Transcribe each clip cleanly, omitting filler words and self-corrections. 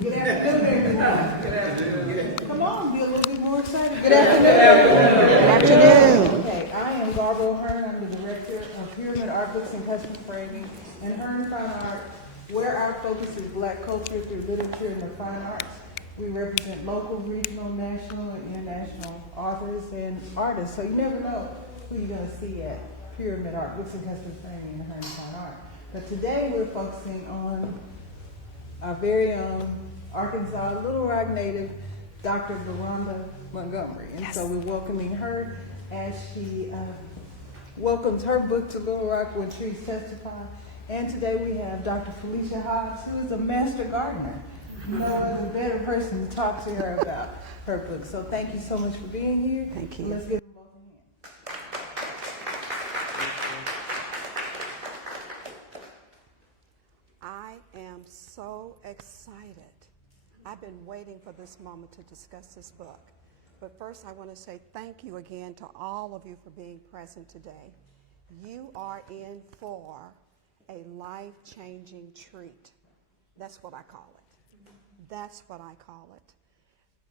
Good afternoon, everyone. Good afternoon. Come on, be a little bit more excited. Good afternoon. Good afternoon. Okay, I am Barbara Hearn. I'm the director of Pyramid Art Books and Custom Framing and Hearn Fine Art, where our focus is Black culture through literature and the fine arts. We represent local, regional, national, and international authors and artists. So you never know who you're going to see at Pyramid Art Books and Custom Framing and Hearn Fine Art. But today we're focusing on our very own Arkansas Little Rock native, Dr. Beronda Montgomery. And so we're welcoming her as she welcomes her book to Little Rock When Trees Testify. And today we have Dr. Felicia Hobbs, who is a master gardener. No one's a better person to talk to her about her book. So thank you so much for being here. Thank you. Let's give them both a hand. I am so excited. I've been waiting for this moment to discuss this book. But first I want to say thank you again to all of you for being present today. You are in for a life-changing treat. That's what I call it. That's what I call it.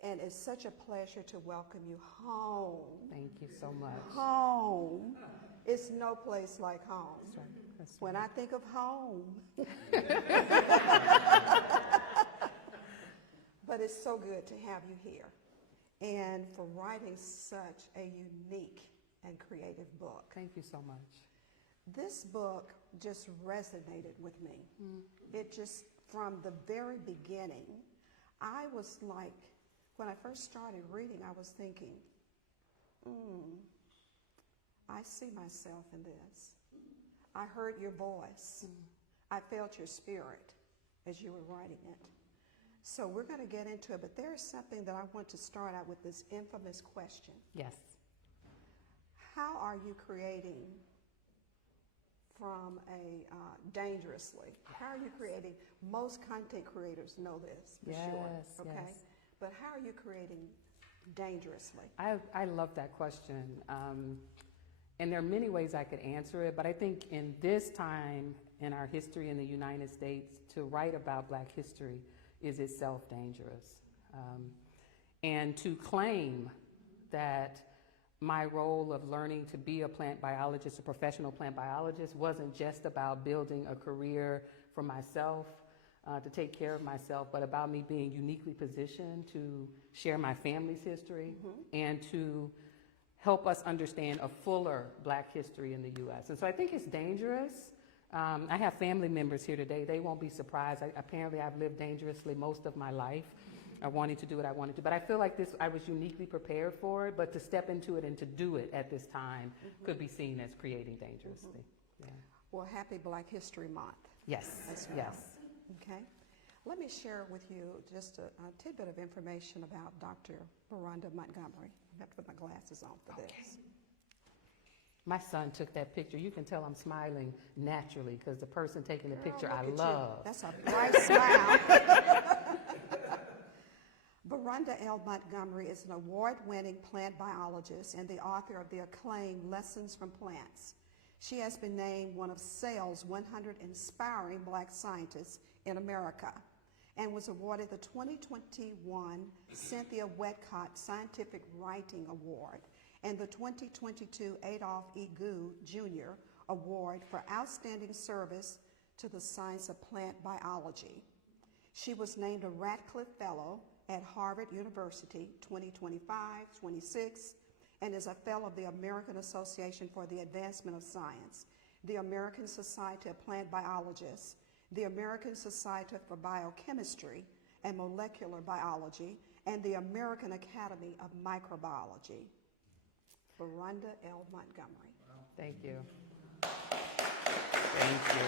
And it's such a pleasure to welcome you home. Thank you so much. Home. It's no place like home. That's right. That's right. When I think of home. But it's so good to have you here and for writing such a unique and creative book. Thank you so much. This book just resonated with me. It just, from the very beginning, I was like, when I first started reading, I was thinking, I see myself in this. I heard your voice. I felt your spirit as you were writing it. So we're going to get into it, but there is something that I want to start out with, this infamous question. Yes. How are you creating from a dangerously? How are you creating? Most content creators know this for sure. Okay, yes. but how are you creating dangerously? I love that question. And there are many ways I could answer it, but I think in this time in our history in the United States, to write about Black history is itself dangerous. And to claim that my role of learning to be a plant biologist, a professional plant biologist, wasn't just about building a career for myself, to take care of myself, but about me being uniquely positioned to share my family's history and to help us understand a fuller Black history in the U.S. And so I think it's dangerous. I have family members here today. They won't be surprised. Apparently I've lived dangerously most of my life, wanting to do what I wanted to. But I feel like I was uniquely prepared for it, but to step into it and to do it at this time could be seen as creating dangerously. Yeah. Well, happy Black History Month. Yes, as well. yes. Okay. Let me share with you just a tidbit of information about Dr. Beronda Montgomery. I have to put my glasses on for this. My son took that picture. You can tell I'm smiling naturally because the person taking the picture I Look at love. you. That's a bright smile. Beronda L. Montgomery is an award-winning plant biologist and the author of the acclaimed Lessons from Plants. She has been named one of SAIL's 100 Inspiring Black Scientists in America and was awarded the 2021 Cynthia Westcott Scientific Writing Award and the 2022 Adolph E. Gu Jr. Award for Outstanding Service to the Science of Plant Biology. She was named a Radcliffe Fellow at Harvard University 2025-26 and is a Fellow of the American Association for the Advancement of Science, the American Society of Plant Biologists, the American Society for Biochemistry and Molecular Biology, and the American Academy of Microbiology. Beronda L. Montgomery. Thank you. Thank you.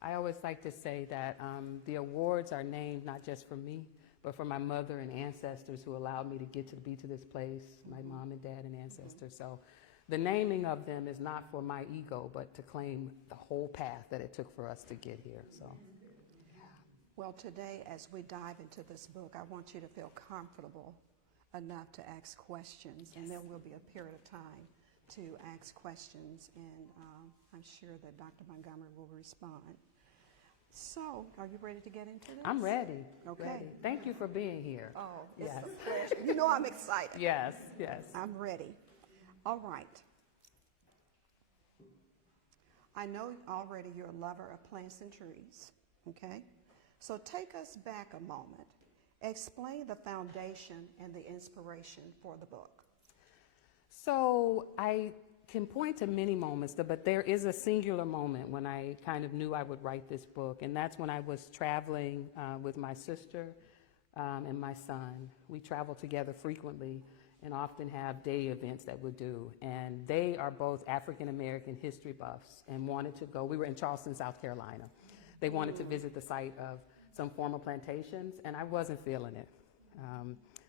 I always like to say that the awards are named not just for me, but for my mother and ancestors who allowed me to get to be to this place, my mom and dad and ancestors. So the naming of them is not for my ego, but to claim the whole path that it took for us to get here. So. Well, today, as we dive into this book, I want you to feel comfortable enough to ask questions, and there will be a period of time to ask questions, and I'm sure that Dr. Montgomery will respond. So, are you ready to get into this? I'm ready. Okay. Ready. Thank you for being here. Oh, it's Yes. a pleasure. You know I'm excited. Yes, yes. I'm ready. All right. I know already you're a lover of plants and trees, okay? So take us back a moment. Explain the foundation and the inspiration for the book. So I can point to many moments, but there is a singular moment when I kind of knew I would write this book, and that's when I was traveling with my sister and my son. We travel together frequently and often have day events that we do, and they are both African American history buffs and wanted to go. We were in Charleston, South Carolina. They wanted to visit the site of some former plantations, and I wasn't feeling it.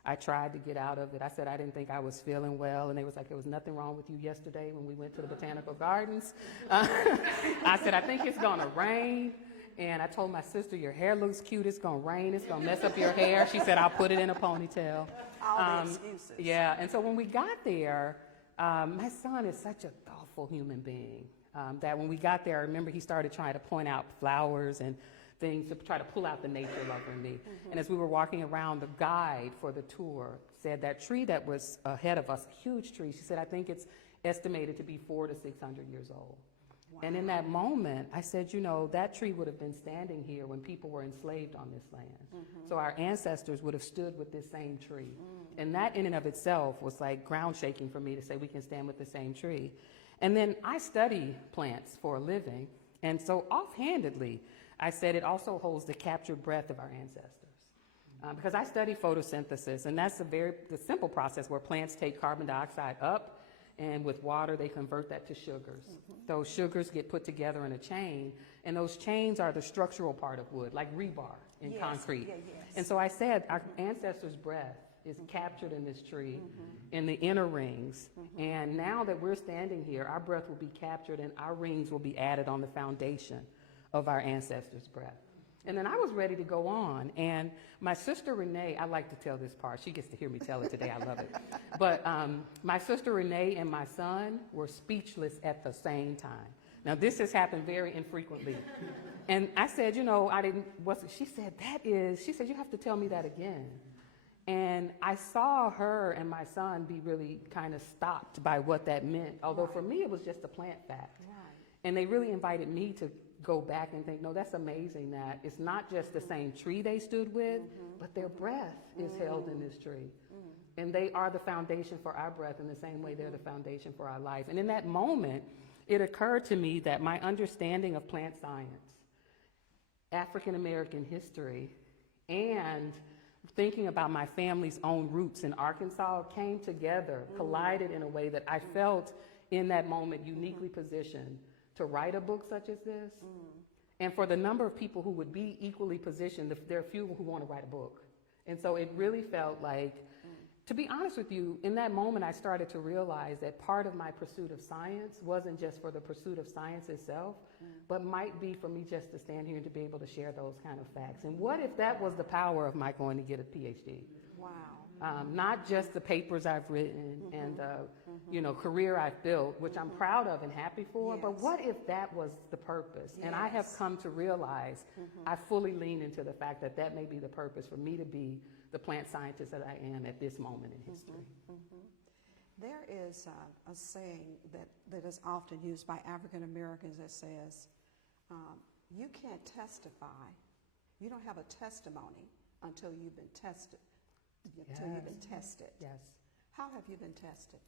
I tried to get out of it. I said I didn't think I was feeling well, and they was like, there was nothing wrong with you yesterday when we went to the botanical gardens. I said, I think it's gonna rain. And I told my sister, your hair looks cute, it's gonna rain, it's gonna mess up your hair. She said, I'll put it in a ponytail. All the excuses. Yeah, and so when we got there, my son is such a thoughtful human being that when we got there, I remember he started trying to point out flowers and things to try to pull out the nature lover in me. Mm-hmm. And as we were walking around, the guide for the tour said that tree that was ahead of us, a huge tree, she said, I think it's estimated to be 400 to 600 years old. Wow. And in that moment, I said, you know, that tree would have been standing here when people were enslaved on this land. Mm-hmm. So our ancestors would have stood with this same tree. Mm-hmm. And that in and of itself was like ground shaking for me to say we can stand with the same tree. And then I study plants for a living. And so offhandedly, I said it also holds the captured breath of our ancestors. Because I study photosynthesis, and that's the simple process where plants take carbon dioxide up, and with water, they convert that to sugars. Mm-hmm. Those sugars get put together in a chain, and those chains are the structural part of wood, like rebar in concrete. Yeah, yes. And so I said our ancestors' breath is captured in this tree, in the inner rings. And now that we're standing here, our breath will be captured, and our rings will be added on the foundation of our ancestors' breath. And then I was ready to go on, and my sister Renee, I like to tell this part, she gets to hear me tell it today, I love it. But my sister Renee and my son were speechless at the same time. Now this has happened very infrequently. And I said, you know, she said, she said, you have to tell me that again. And I saw her and my son be really kind of stopped by what that meant, although for me it was just a plant fact. Right. And they really invited me to go back and think, no, that's amazing that it's not just the same tree they stood with, but their breath is held in this tree. And they are the foundation for our breath in the same way they're the foundation for our life. And in that moment, it occurred to me that my understanding of plant science, African American history, and thinking about my family's own roots in Arkansas came together, collided in a way that I felt in that moment uniquely positioned to write a book such as this. And for the number of people who would be equally positioned, there are few who want to write a book. And so it really felt like, to be honest with you, in that moment I started to realize that part of my pursuit of science wasn't just for the pursuit of science itself, but might be for me just to stand here and to be able to share those kind of facts. And what if that was the power of my going to get a PhD? Wow. Not just the papers I've written and the career I've built, which I'm proud of and happy for, but what if that was the purpose? And I have come to realize I fully lean into the fact that that may be the purpose for me to be the plant scientist that I am at this moment in history. There is a saying that is often used by African Americans that says, you can't testify, you don't have a testimony until you've been tested. Until you've been tested. Yes. How have you been tested?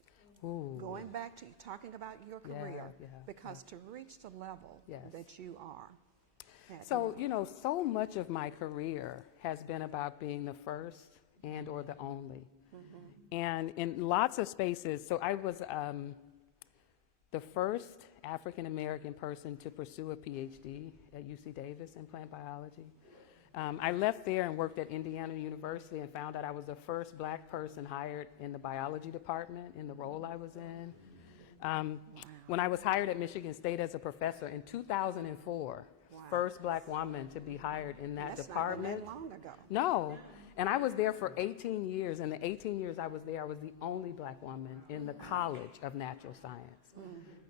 Ooh. Going back to talking about your career, because to reach the level that you are. So, so much of my career has been about being the first and or the only. And in lots of spaces, so I was the first African American person to pursue a PhD at UC Davis in plant biology. I left there and worked at Indiana University and found out I was the first Black person hired in the biology department in the role I was in. When I was hired at Michigan State as a professor in 2004, first Black woman to be hired in that department. Not that long ago. No. And I was there for 18 years. And the 18 years I was there, I was the only black woman in the College of Natural Science.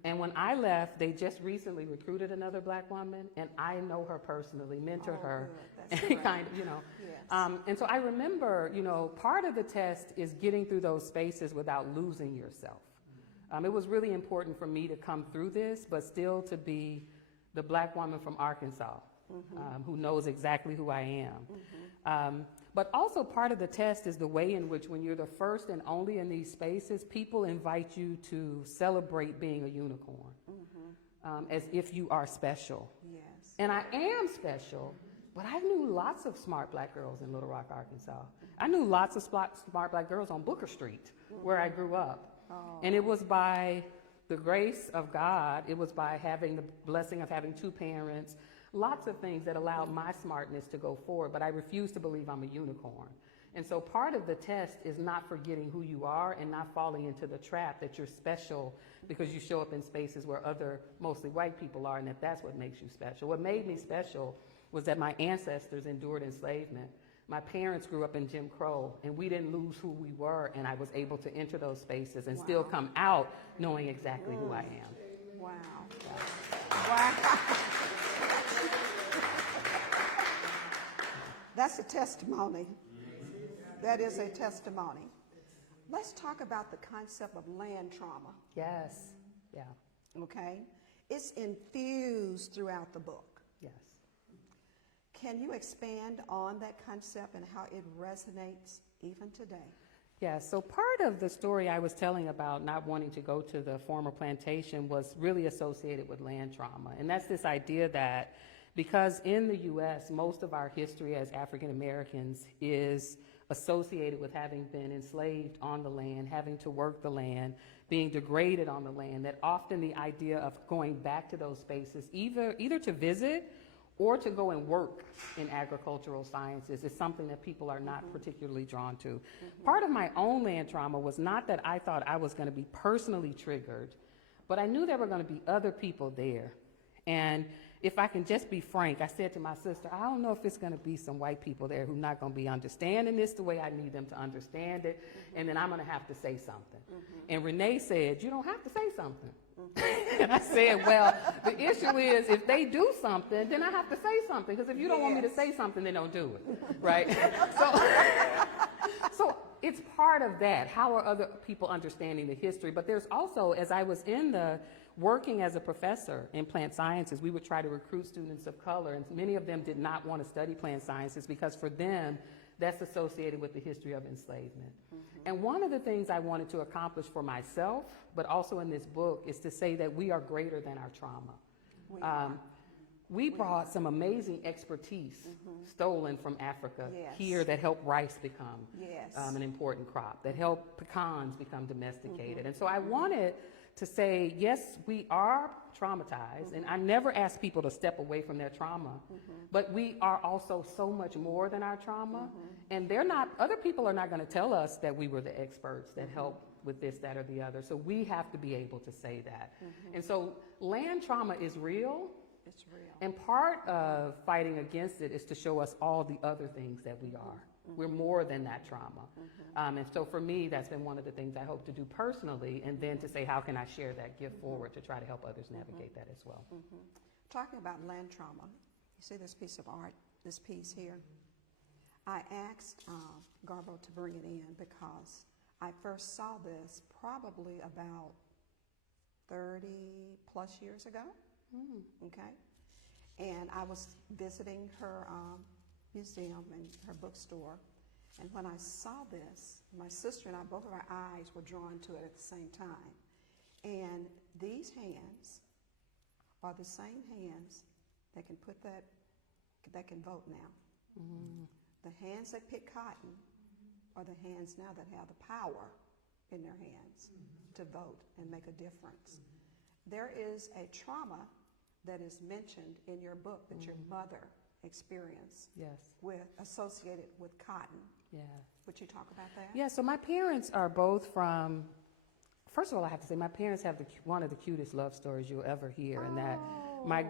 And when I left, they just recently recruited another black woman, and I know her personally, mentor her, That's and kind of, you know. Yes. And so I remember, you know, part of the test is getting through those spaces without losing yourself. It was really important for me to come through this, but still to be the black woman from Arkansas, who knows exactly who I am. But also part of the test is the way in which when you're the first and only in these spaces, people invite you to celebrate being a unicorn, as if you are special. Yes. And I am special, but I knew lots of smart black girls in Little Rock, Arkansas. I knew lots of smart black girls on Booker Street, where I grew up. And it was by the grace of God, it was by having the blessing of having two parents, lots of things that allowed my smartness to go forward, but I refuse to believe I'm a unicorn. And so part of the test is not forgetting who you are and not falling into the trap that you're special because you show up in spaces where other, mostly white people are, and that's what makes you special. What made me special was that my ancestors endured enslavement. My parents grew up in Jim Crow, and we didn't lose who we were, and I was able to enter those spaces and still come out knowing exactly who I am. Wow. Wow. That's a testimony. That is a testimony. Let's talk about the concept of land trauma, Yes, yeah, okay? It's infused throughout the book. yes. Can you expand on that concept and how it resonates even today? Yeah, so part of the story I was telling about not wanting to go to the former plantation was really associated with land trauma. And that's this idea that because in the U.S., most of our history as African Americans is associated with having been enslaved on the land, having to work the land, being degraded on the land, that often the idea of going back to those spaces, either to visit or to go and work in agricultural sciences is something that people are not particularly drawn to. Part of my own land trauma was not that I thought I was going to be personally triggered, but I knew there were going to be other people there. And if I can just be frank, I said to my sister, I don't know if it's going to be some white people there who are not going to be understanding this the way I need them to understand it, and then I'm going to have to say something. And Renee said, you don't have to say something. And I said, well, the issue is if they do something, then I have to say something, because if you don't want me to say something, then don't do it, right? So it's part of that. How are other people understanding the history? But there's also, as I was working as a professor in plant sciences, we would try to recruit students of color, and many of them did not want to study plant sciences because for them, that's associated with the history of enslavement. And one of the things I wanted to accomplish for myself, but also in this book, is to say that we are greater than our trauma. We brought some amazing expertise stolen from Africa here that helped rice become an important crop, that helped pecans become domesticated. And so I wanted to say, yes, we are traumatized, and I never ask people to step away from their trauma, but we are also so much more than our trauma, and other people are not going to tell us that we were the experts that helped with this, that, or the other, so we have to be able to say that. And so land trauma is real. It's real. And part of fighting against it is to show us all the other things that we are. We're more than that trauma. And so for me, that's been one of the things I hope to do personally, and then to say, how can I share that gift forward to try to help others navigate that as well. Talking about land trauma, you see this piece of art, this piece here? I asked Garbo to bring it in because I first saw this probably about 30 plus years ago. Okay, and I was visiting her museum and her bookstore, and when I saw this, my sister and I, both of our eyes were drawn to it at the same time. And these hands are the same hands that can that can vote now. The hands that pick cotton are the hands now that have the power in their hands to vote and make a difference. There is a trauma that is mentioned in your book that your mother experienced associated with cotton. Would you talk about that? Yeah, so my parents are both from, first of all, I have to say, my parents have one of the cutest love stories you'll ever hear, and that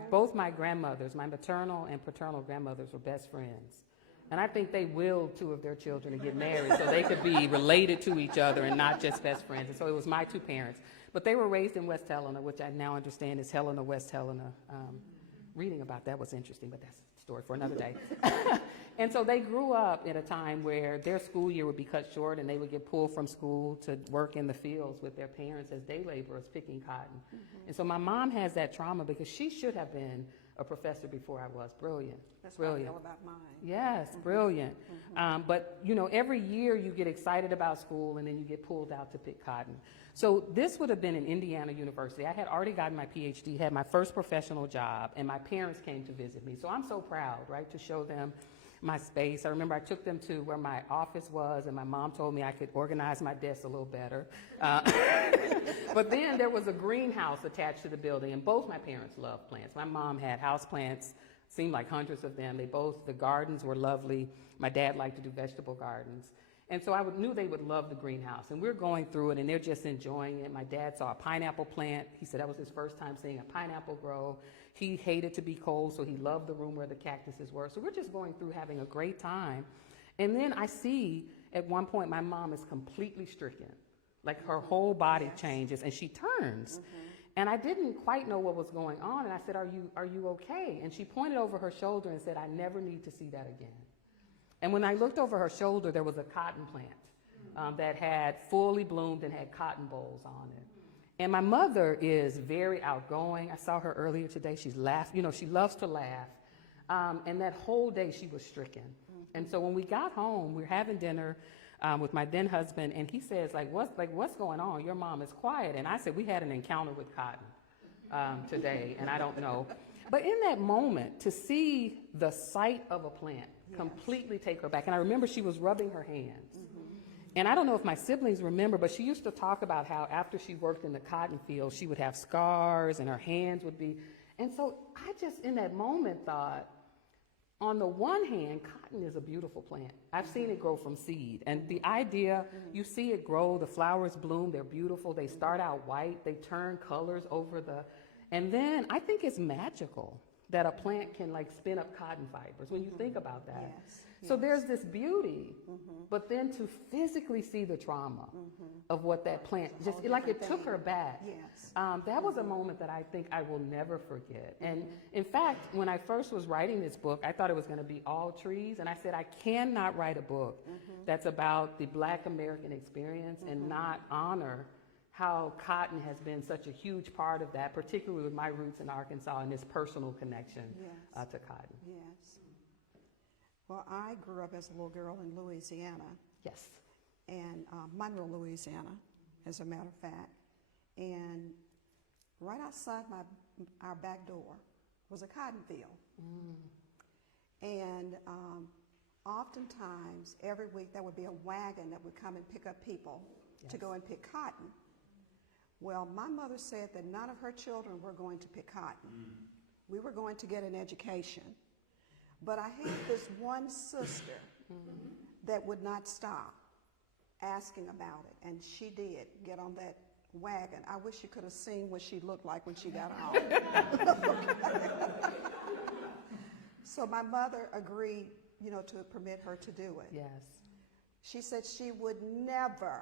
both my grandmothers, my maternal and paternal grandmothers, were best friends. And I think they willed 2 of their children to get married so they could be related to each other and not just best friends. And so it was my 2 parents. But they were raised in West Helena, which I now understand is Helena, West Helena. Reading about that was interesting, but that's a story for another day. And so they grew up at a time where their school year would be cut short and they would get pulled from school to work in the fields with their parents as day laborers picking cotton. And so my mom has that trauma because she should have been a professor before I was. Brilliant. That's what I feel about mine. Yes, brilliant. But, you know, every year you get excited about school and then you get pulled out to pick cotton. So this would have been in Indiana University. I had already gotten my PhD, had my first professional job, and my parents came to visit me. So I'm so proud, right, to show them my space. I remember I took them to where my office was, and my mom told me I could organize my desk a little better. But then there was a greenhouse attached to the building, and both my parents loved plants. My mom had house plants, seemed like hundreds of them. The gardens were lovely. My dad liked to do vegetable gardens. And so I knew they would love the greenhouse. And we're going through it, and they're just enjoying it. My dad saw a pineapple plant. He said that was his first time seeing a pineapple grow. He hated to be cold, so he loved the room where the cactuses were. So we're just going through having a great time. And then I see at one point my mom is completely stricken. Like her whole body changes, and she turns. And I didn't quite know what was going on. And I said, are you okay? And she pointed over her shoulder and said, I never need to see that again. And when I looked over her shoulder, there was a cotton plant that had fully bloomed and had cotton bolls on it. And my mother is very outgoing. I saw her earlier today. She's laughed. You know, she loves to laugh. And that whole day she was stricken. And so when we got home, we were having dinner with my then husband, and he says, what's going on? Your mom is quiet. And I said, we had an encounter with cotton today, and I don't know. But in that moment, to see the sight of a plant completely take her back. And I remember she was rubbing her hands. And I don't know if my siblings remember, but she used to talk about how after she worked in the cotton field, she would have scars and her hands would be. And so I just, in that moment, thought, on the one hand, cotton is a beautiful plant. I've seen it grow from seed. And the idea, you see it grow, the flowers bloom, they're beautiful. They start out white, they turn colors over and then I think it's magical that a plant can like spin up cotton fibers when you think about that. So there's this beauty, but then to physically see the trauma of what that plant, just like it took her back. That was a moment that I think I will never forget. And in fact, when I first was writing this book, I thought it was going to be all trees. And I said, I cannot write a book that's about the Black American experience and not honor how cotton has been such a huge part of that, particularly with my roots in Arkansas and this personal connection to cotton. Well, I grew up as a little girl in Louisiana. And Monroe, Louisiana, as a matter of fact. And right outside our back door was a cotton field. And oftentimes, every week, there would be a wagon that would come and pick up people to go and pick cotton. Well, my mother said that none of her children were going to pick cotton. We were going to get an education. But I had this one sister that would not stop asking about it, and she did get on that wagon. I wish you could have seen what she looked like when she got home. So my mother agreed, to permit her to do it. She said she would never,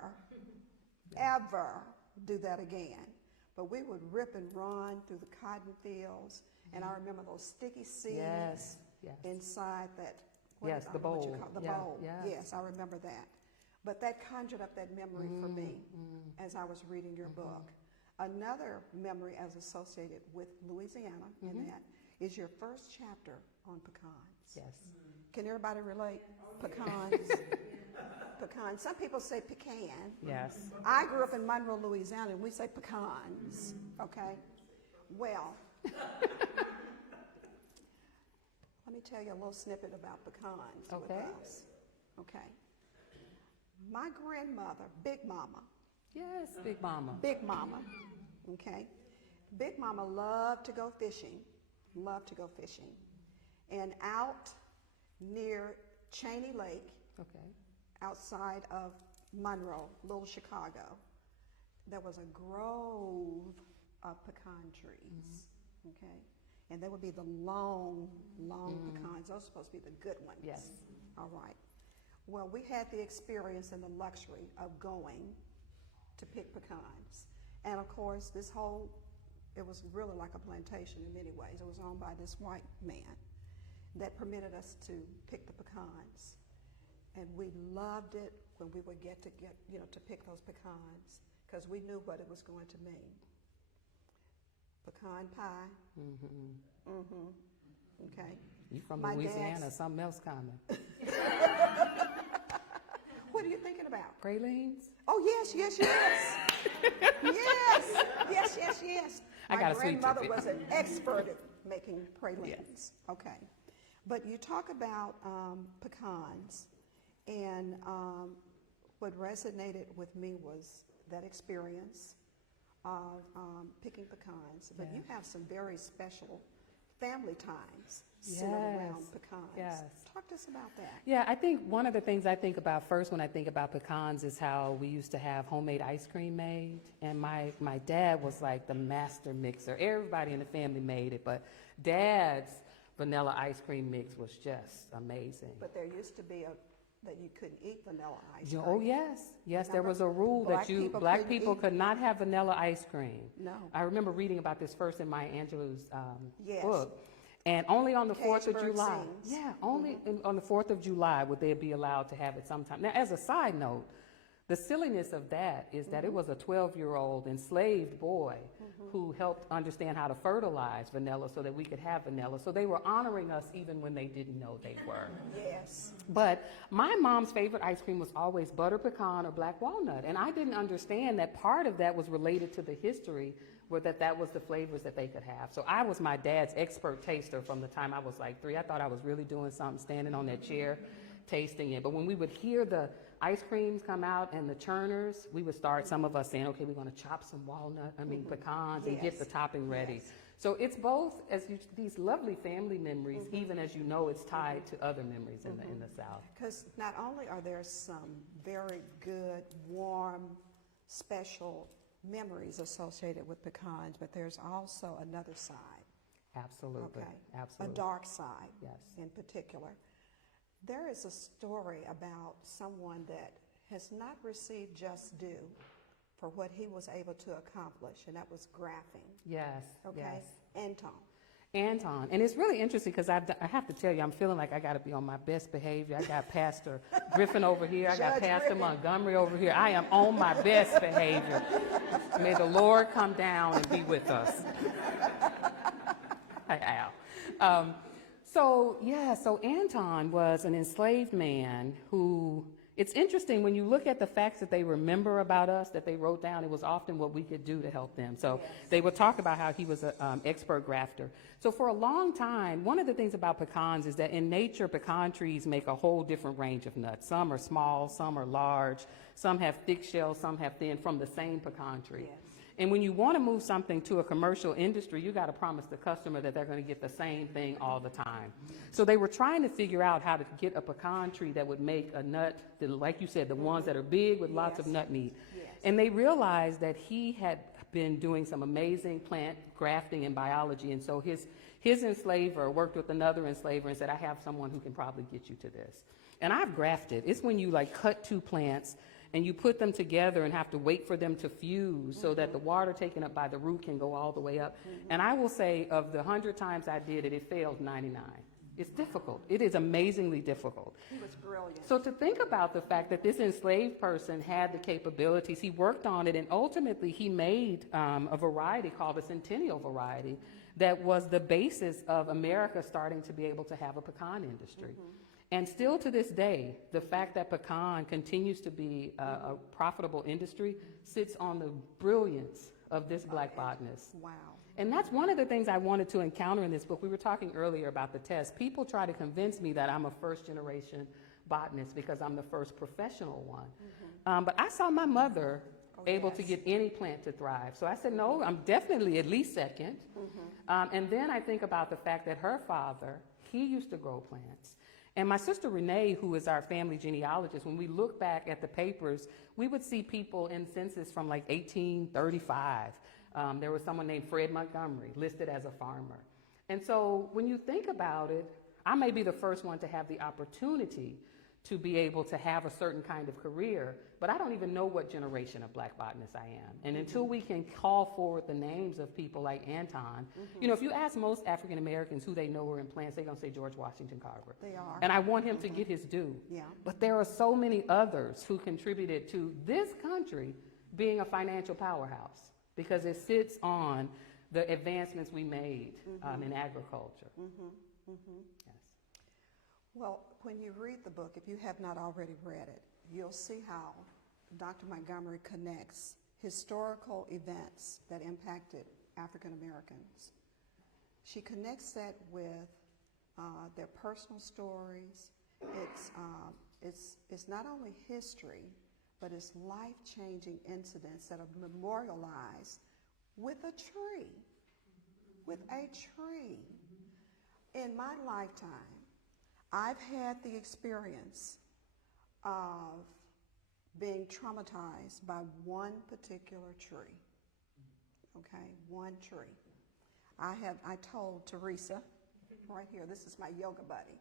ever do that again. But we would rip and run through the cotton fields, and I remember those sticky seeds inside that. The bowl. The bowl. Yes, I remember that. But that conjured up that memory for me as I was reading your book. Another memory as associated with Louisiana in that is your first chapter on pecans. Can everybody relate? Pecans. Pecans. Some people say pecan. I grew up in Monroe, Louisiana, and we say pecans. Okay? Well, let me tell you a little snippet about pecans with us. Okay. My grandmother, Big Mama. Big Mama. Big Mama. Okay. Big Mama loved to go fishing. And out near Cheney Lake, outside of Monroe, Little Chicago, there was a grove of pecan trees. Okay. And they would be the long pecans. Those are supposed to be the good ones. All right. Well, we had the experience and the luxury of going to pick pecans. And of course, it was really like a plantation in many ways. It was owned by this white man that permitted us to pick the pecans. And we loved it when we would get to pick those pecans because we knew what it was going to mean. Pecan pie. Mm-hmm. Mm-hmm. Okay. You from My Louisiana, dad's- something else coming. What are you thinking about? Pralines? Oh, yes, yes, yes. Yes, yes, yes, yes. I got a My sweet grandmother tooth. was an expert at making pralines. Okay. But you talk about pecans, and what resonated with me was that experience of picking pecans. But you have some very special family times sitting around pecans. Yes. Talk to us about that. Yeah, I think one of the things I think about first when I think about pecans is how we used to have homemade ice cream made. And my dad was like the master mixer. Everybody in the family made it, but Dad's vanilla ice cream mix was just amazing. But there used to be that you couldn't eat vanilla ice cream. Oh, yes. Yes, there was a rule Black that people black couldn't people eat- could not have vanilla ice cream. No. I remember reading about this first in Maya Angelou's Yes. book. And only on the 4th of Cageburg July. Sings. Yeah, only on the 4th of July would they be allowed to have it sometime. Now, as a side note, the silliness of that is that it was a 12-year-old enslaved boy who helped understand how to fertilize vanilla so that we could have vanilla. So they were honoring us even when they didn't know they were. Yes. But my mom's favorite ice cream was always butter pecan or black walnut. And I didn't understand that part of that was related to the history where that was the flavors that they could have. So I was my dad's expert taster from the time I was like 3. I thought I was really doing something standing on that chair tasting it. But when we would hear the ice creams come out and the churners, we would start, some of us saying, okay, we're going to chop some pecans and get the topping ready. Yes. So it's both these lovely family memories, even as you know it's tied to other memories in the South. Because not only are there some very good, warm, special memories associated with pecans, but there's also another side. Absolutely. Okay. Absolutely. A dark side. Yes. In particular. There is a story about someone that has not received just due for what he was able to accomplish, and that was graphing. Yes. Okay. Yes. Anton. And it's really interesting because I have to tell you, I'm feeling like I got to be on my best behavior. I got Pastor Griffin over here. I got Judge Pastor Griffin. Montgomery over here. I am on my best behavior. May the Lord come down and be with us. Hi, Al. So Anton was an enslaved man who, it's interesting when you look at the facts that they remember about us, that they wrote down, it was often what we could do to help them. So they would talk about how he was an expert grafter. So for a long time, one of the things about pecans is that in nature, pecan trees make a whole different range of nuts. Some are small, some are large, some have thick shells, some have thin, from the same pecan tree. Yes. And when you want to move something to a commercial industry, you got to promise the customer that they're going to get the same thing all the time. So they were trying to figure out how to get a pecan tree that would make a nut, like you said, the ones that are big with lots of nut meat. Yes. And they realized that he had been doing some amazing plant grafting and biology. And so his enslaver worked with another enslaver and said, I have someone who can probably get you to this. And I've grafted. It's when you like cut 2 plants and you put them together and have to wait for them to fuse so that the water taken up by the root can go all the way up. And I will say, of the 100 times I did it, it failed 99. It's difficult. It is amazingly difficult. He was brilliant. So to think about the fact that this enslaved person had the capabilities, he worked on it, and ultimately he made a variety called the Centennial variety that was the basis of America starting to be able to have a pecan industry. And still to this day, the fact that pecan continues to be a profitable industry sits on the brilliance of this black botanist. Wow. And that's one of the things I wanted to encounter in this book. We were talking earlier about the test. People try to convince me that I'm a first-generation botanist because I'm the first professional one. But I saw my mother able to get any plant to thrive. So I said, no, I'm definitely at least second. And then I think about the fact that her father, he used to grow plants. And my sister Renee, who is our family genealogist, when we look back at the papers, we would see people in census from like 1835. There was someone named Fred Montgomery listed as a farmer. And so when you think about it, I may be the first one to have the opportunity to be able to have a certain kind of career, but I don't even know what generation of black botanists I am. And until we can call forward the names of people like Anton, you know, if you ask most African Americans who they know are in plants, they're gonna say George Washington Carver. They are. And I want him to get his due. Yeah. But there are so many others who contributed to this country being a financial powerhouse because it sits on the advancements we made in agriculture. Yes. Well, when you read the book, if you have not already read it, you'll see how Dr. Montgomery connects historical events that impacted African Americans. She connects that with their personal stories. It's not only history, but it's life-changing incidents that are memorialized with a tree, with a tree. In my lifetime, I've had the experience of being traumatized by one particular tree, okay, one tree. I told Teresa, right here, this is my yoga buddy,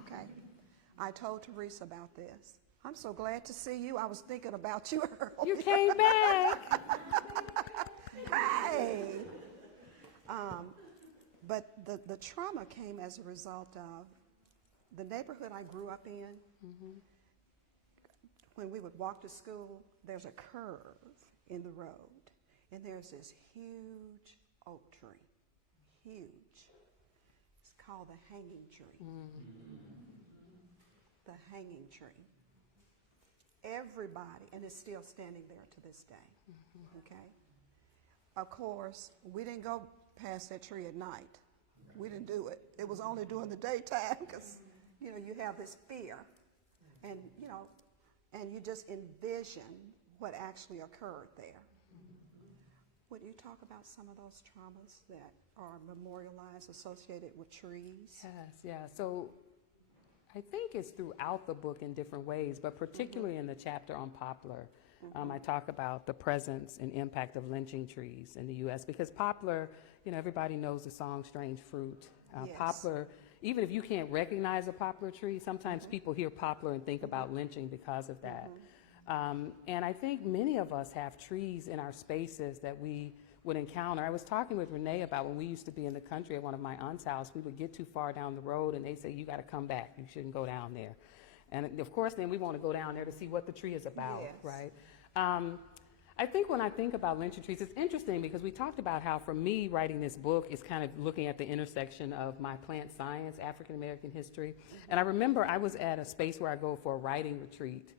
okay? I told Teresa about this. I'm so glad to see you. I was thinking about you earlier. You came back. Hey! But the trauma came as a result of the neighborhood I grew up in. When we would walk to school, there's a curve in the road, and there's this huge oak tree, huge. It's called the hanging tree. The hanging tree. Everybody, and it's still standing there to this day, okay? Of course, we didn't go past that tree at night. We didn't do it. It was only during the daytime because, you know, you have this fear and, you know, and you just envision what actually occurred there. Would you talk about some of those traumas that are memorialized, associated with trees? Yes, yeah. So I think it's throughout the book in different ways, but particularly in the chapter on poplar, I talk about the presence and impact of lynching trees in the U.S. because poplar, you know, everybody knows the song Strange Fruit. Yes. Poplar, even if you can't recognize a poplar tree, sometimes people hear poplar and think about lynching because of that. And I think many of us have trees in our spaces that we would encounter. I was talking with Renee about when we used to be in the country at one of my aunt's house, we would get too far down the road and they say, you got to come back. You shouldn't go down there. And of course, then we want to go down there to see what the tree is about, Yes. right? I think when I think about lynching trees, it's interesting because we talked about how for me writing this book is kind of looking at the intersection of my plant science, African American history. And I remember I was at a space where I go for a writing retreat.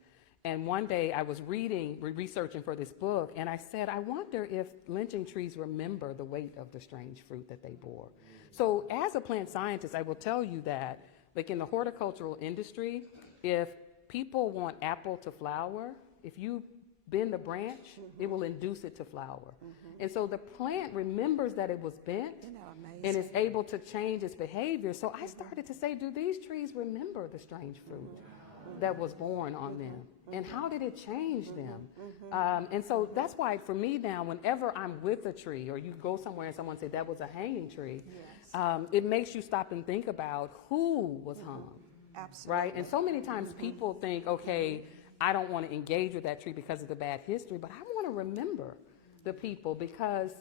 And one day I was researching for this book, and I said, I wonder if lynching trees remember the weight of the strange fruit that they bore. So as a plant scientist, I will tell you that, like in the horticultural industry, if people want apple to flower, if you bend the branch, it will induce it to flower. And so the plant remembers that it was bent Isn't that amazing? and is able to change its behavior. So I started to say, do these trees remember the strange fruit that was born on them? And how did it change them? And so that's why for me now, whenever I'm with a tree or you go somewhere and someone say that was a hanging tree, it makes you stop and think about who was hung. Absolutely. Right? And so many times people think, okay, I don't want to engage with that tree because of the bad history, but I want to remember the people because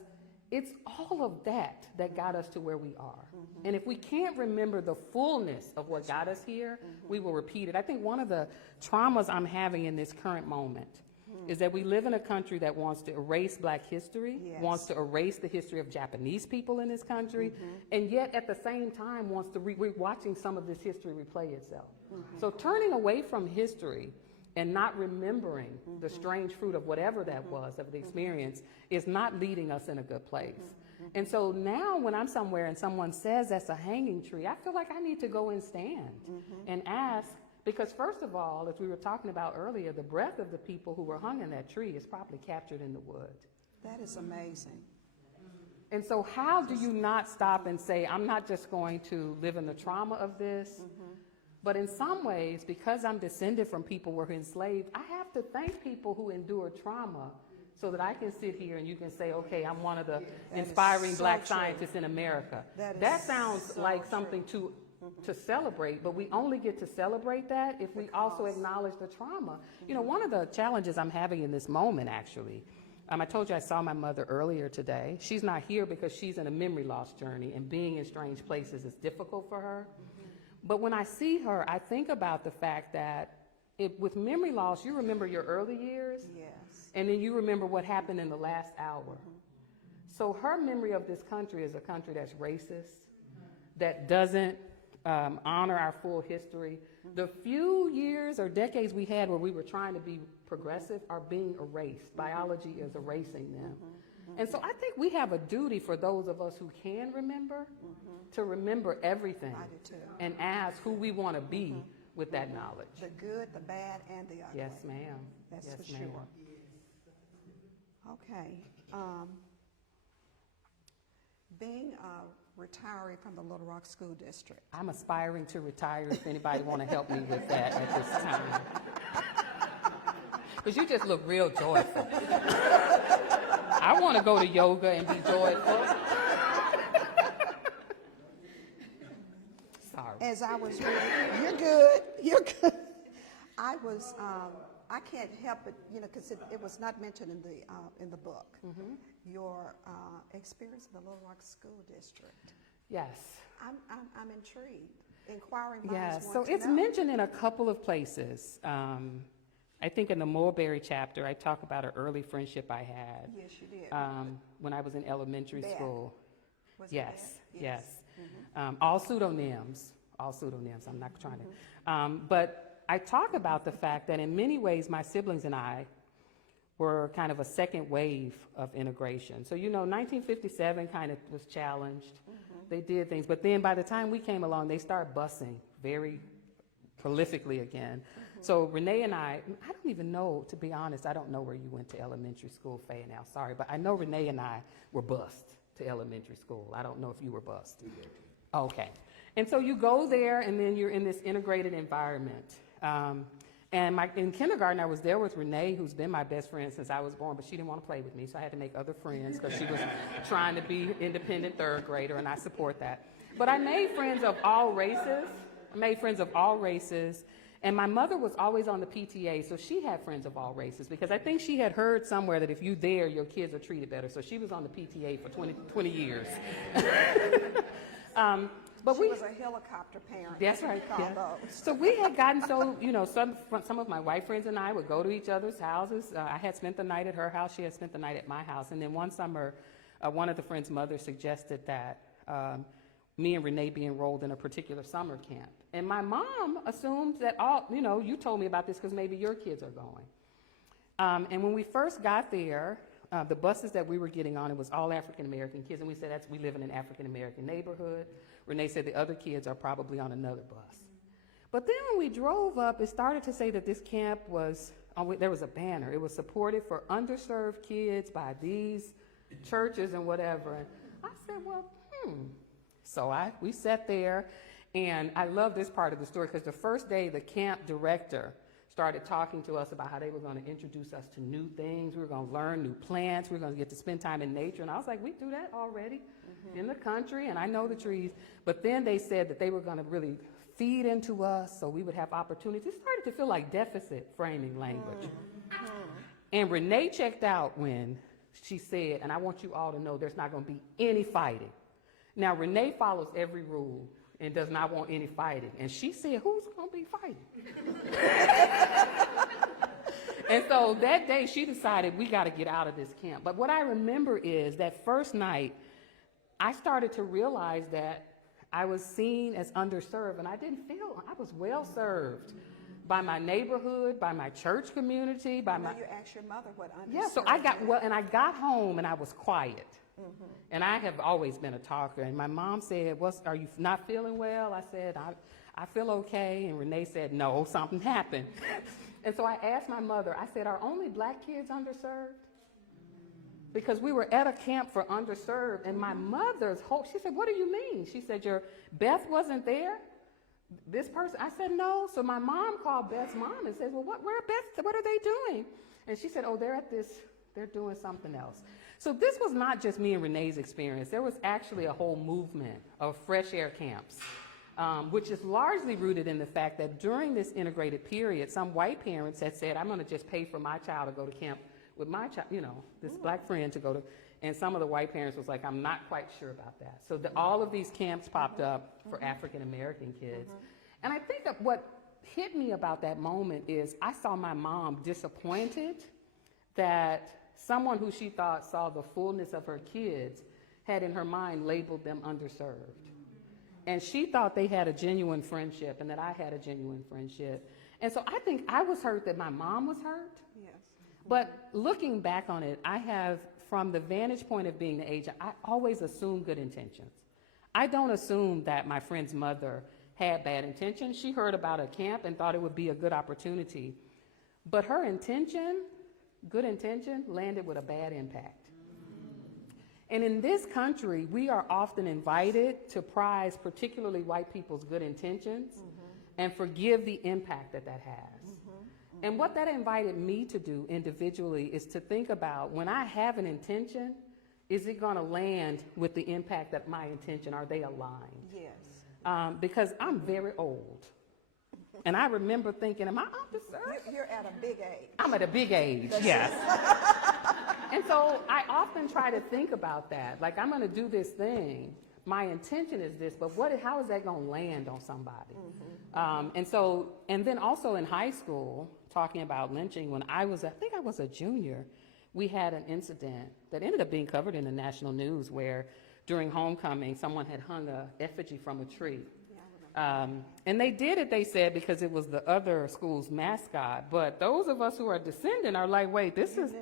it's all of that that got us to where we are. And if we can't remember the fullness of what got us here, we will repeat it. I think one of the traumas I'm having in this current moment is that we live in a country that wants to erase Black history, wants to erase the history of Japanese people in this country, and yet at the same time wants to, we're watching some of this history replay itself. So turning away from history and not remembering the strange fruit of whatever that was, of the experience, is not leading us in a good place. And so now when I'm somewhere and someone says that's a hanging tree, I feel like I need to go and stand and ask, because first of all, as we were talking about earlier, the breath of the people who were hung in that tree is probably captured in the wood. That is amazing. And so how do you not stop and say, I'm not just going to live in the trauma of this, but in some ways, because I'm descended from people who were enslaved, I have to thank people who endured trauma so that I can sit here and you can say, okay, I'm one of the inspiring so Black true. scientists in America. That is That sounds so like true. something to to celebrate, but we only get to celebrate that if we also acknowledge the trauma. You know, one of the challenges I'm having in this moment, actually, I told you I saw my mother earlier today. She's not here because she's in a memory loss journey, and being in strange places is difficult for her. But when I see her, I think about the fact that with memory loss, you remember your early years, Yes. and then you remember what happened in the last hour. So her memory of this country is a country that's racist, that doesn't honor our full history. The few years or decades we had where we were trying to be progressive are being erased. Biology is erasing them. And so I think we have a duty for those of us who can remember to remember everything I do too. and ask who we want to be with that knowledge. The good, the bad, and the ugly. Yes, ma'am. That's Yes, for ma'am. sure. Okay. Being a retiree from the Little Rock School District. I'm aspiring to retire if anybody want to help me with that at this time. Because you just look real joyful. I want to go to yoga and be joyful. Sorry. As I was reading, you're good, you're good. I was, I can't help it, you know, because it was not mentioned in the book. Your experience in the Little Rock School District. Yes. I'm intrigued. Inquiring minds Yes. want So to it's know. mentioned in a couple of places. I think in the Mulberry chapter, I talk about an early friendship I had Yes, you did. when I was in elementary Beth. school. Was it Yes, Beth? yes. All pseudonyms. I'm not trying to. But I talk about the fact that in many ways, my siblings and I were kind of a second wave of integration. So, you know, 1957 kind of was challenged. They did things. But then by the time we came along, they started busing very prolifically again. So Renee and I don't even know, to be honest, I don't know where you went to elementary school, Faye, now, sorry, but I know Renee and I were bused to elementary school. I don't know if you were bused. Okay. And so you go there, and then you're in this integrated environment. And in kindergarten, I was there with Renee, who's been my best friend since I was born, but she didn't want to play with me, so I had to make other friends because she was trying to be independent third grader, and I support that. But I made friends of all races. And my mother was always on the PTA, so she had friends of all races, because I think she had heard somewhere that if you're there, your kids are treated better. So she was on the PTA for 20 years. But She was a helicopter parent. That's we right. call Yeah. those. So we had gotten so, you know, some of my white friends and I would go to each other's houses. I had spent the night at her house. She had spent the night at my house. And then one summer, one of the friends' mothers suggested that me and Renee be enrolled in a particular summer camp. And my mom assumed that you told me about this because maybe your kids are going. And when we first got there, the buses that we were getting on, it was all African-American kids. And we said, we live in an African-American neighborhood. Renee said the other kids are probably on another bus. But then when we drove up, it started to say that this camp there was a banner. It was supported for underserved kids by these churches and whatever. And I said, well, So we sat there, and I love this part of the story because the first day the camp director started talking to us about how they were going to introduce us to new things. We were going to learn new plants. We were going to get to spend time in nature. And I was like, we do that already in the country, and I know the trees. But then they said that they were going to really feed into us so we would have opportunities. It started to feel like deficit framing language. And Renee checked out when she said, and I want you all to know there's not going to be any fighting. Now, Renee follows every rule and does not want any fighting. And she said, who's going to be fighting? And so that day she decided we got to get out of this camp. But what I remember is that first night, I started to realize that I was seen as underserved, and I didn't feel I was well served by my neighborhood, by my church community, by my. You asked your mother what underserved. Yeah, so I got home and I was quiet. And I have always been a talker. And my mom said, are you not feeling well? I said, I feel okay. And Renee said, no, something happened. And so I asked my mother, I said, are only black kids underserved? Because we were at a camp for underserved. And my mother's hope, she said, what do you mean? She said, Beth wasn't there? This person? I said, no. So my mom called Beth's mom and said, well, where are Beth? What are they doing? And she said, they're doing something else. So this was not just me and Renee's experience. There was actually a whole movement of fresh air camps which is largely rooted in the fact that during this integrated period, some white parents had said, I'm going to just pay for my child to go to camp with my child, you know, this black friend to go to, and some of the white parents was like, I'm not quite sure about that. So all of these camps popped up for African American kids. And I think that what hit me about that moment is I saw my mom disappointed that someone who she thought saw the fullness of her kids had in her mind labeled them underserved. And she thought they had a genuine friendship and that I had a genuine friendship. And so I think I was hurt that my mom was hurt. Yes. But looking back on it, I have, from the vantage point of being the agent, I always assume good intentions. I don't assume that my friend's mother had bad intentions. She heard about a camp and thought it would be a good opportunity. But her intention, good intention, landed with a bad impact. And in this country, we are often invited to prize particularly white people's good intentions and forgive the impact that that has. And what that invited me to do individually is to think about, when I have an intention, is it going to land with the impact that my intention, are they aligned? Yes. Because I'm very old. And I remember thinking, am I underserved? You're at a big age. I'm at a big age, yes. And so I often try to think about that. Like, I'm going to do this thing. My intention is this, but how is that going to land on somebody? And then also in high school, talking about lynching, when I think I was a junior, we had an incident that ended up being covered in the national news where during homecoming, someone had hung an effigy from a tree. And they did it, they said, because it was the other school's mascot. But those of us who are descendant are like, wait, this is...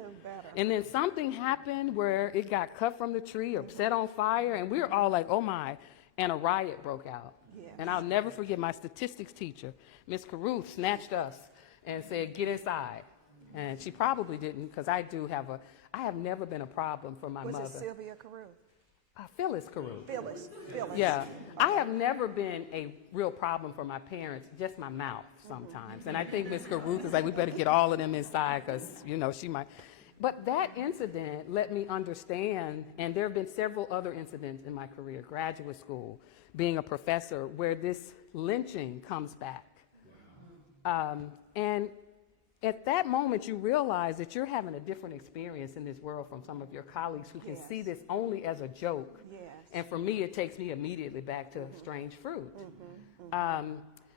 And then something happened where it got cut from the tree or set on fire, and we were all like, oh my, and a riot broke out. Yes. And I'll never forget my statistics teacher, Miss Caruth, snatched us and said, get inside. And she probably didn't, because I have never been a problem for my mother. Was it Sylvia Carew? Phyllis Carew. Phyllis. Yeah, I have never been a real problem for my parents, just my mouth sometimes. And I think Miss Caruth is like, we better get all of them inside because, you know, she might. But that incident let me understand, and there have been several other incidents in my career, graduate school, being a professor, where this lynching comes back. And at that moment, you realize that you're having a different experience in this world from some of your colleagues who can see this only as a joke. Yes. And for me, it takes me immediately back to strange fruit.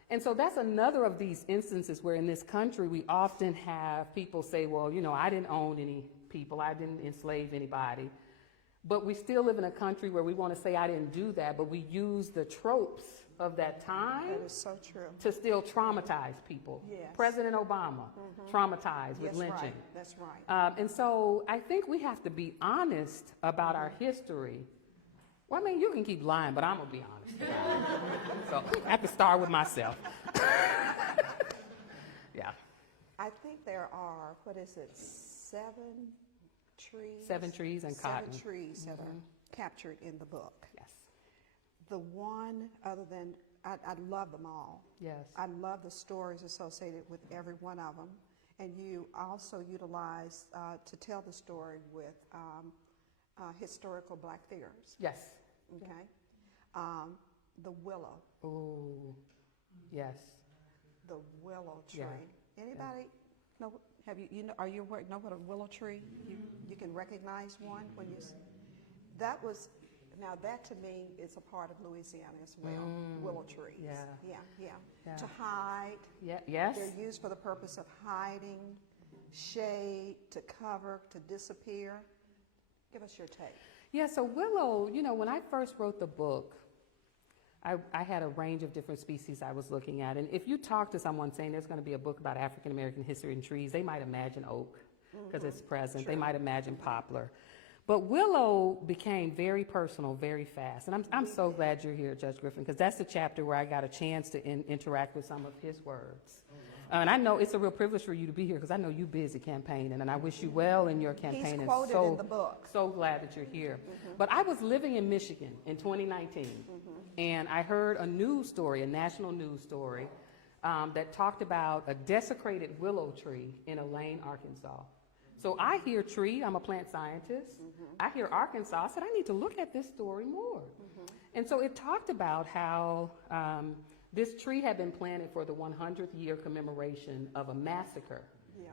And so that's another of these instances where in this country, we often have people say, well, you know, I didn't own any people. I didn't enslave anybody. But we still live in a country where we want to say I didn't do that, but we use the tropes of that time That is so true. to still traumatize people. Yes. President Obama traumatized with That's lynching. right. That's right. And so I think we have to be honest about our history. Well, I mean, you can keep lying, but I'm going to be honest. So I have to start with myself. Yeah. I think there are, 7 trees? 7 trees and cotton. 7 trees that are captured in the book. Yes. The one, other than, I love them all. Yes. I love the stories associated with every one of them. And you also utilize to tell the story with historical black figures. Yes. Okay. The willow. Oh, yes. The willow tree. Yeah. Anybody know? Have you know? Are you aware? Know what a willow tree? You can recognize one when you. That was. Now that to me is a part of Louisiana as well. Willow trees. Yeah. To hide. Yeah. Yes. They're used for the purpose of hiding, shade, to cover, to disappear. Give us your take. Yeah, so willow, you know, when I first wrote the book, I had a range of different species I was looking at. And if you talk to someone saying there's going to be a book about African American history and trees, they might imagine oak because it's present. They might imagine poplar. But willow became very personal very fast. And I'm so glad you're here, Judge Griffin, because that's the chapter where I got a chance to interact with some of his words. And I know it's a real privilege for you to be here because I know you're busy campaigning, and I wish you well in your campaign. He's quoted in the book. So glad that you're here. But I was living in Michigan in 2019, and I heard a news story, a national news story, that talked about a desecrated willow tree in Elaine, Arkansas. So I hear tree, I'm a plant scientist. I hear Arkansas. I said, I need to look at this story more. And so it talked about how this tree had been planted for the 100th year commemoration of a massacre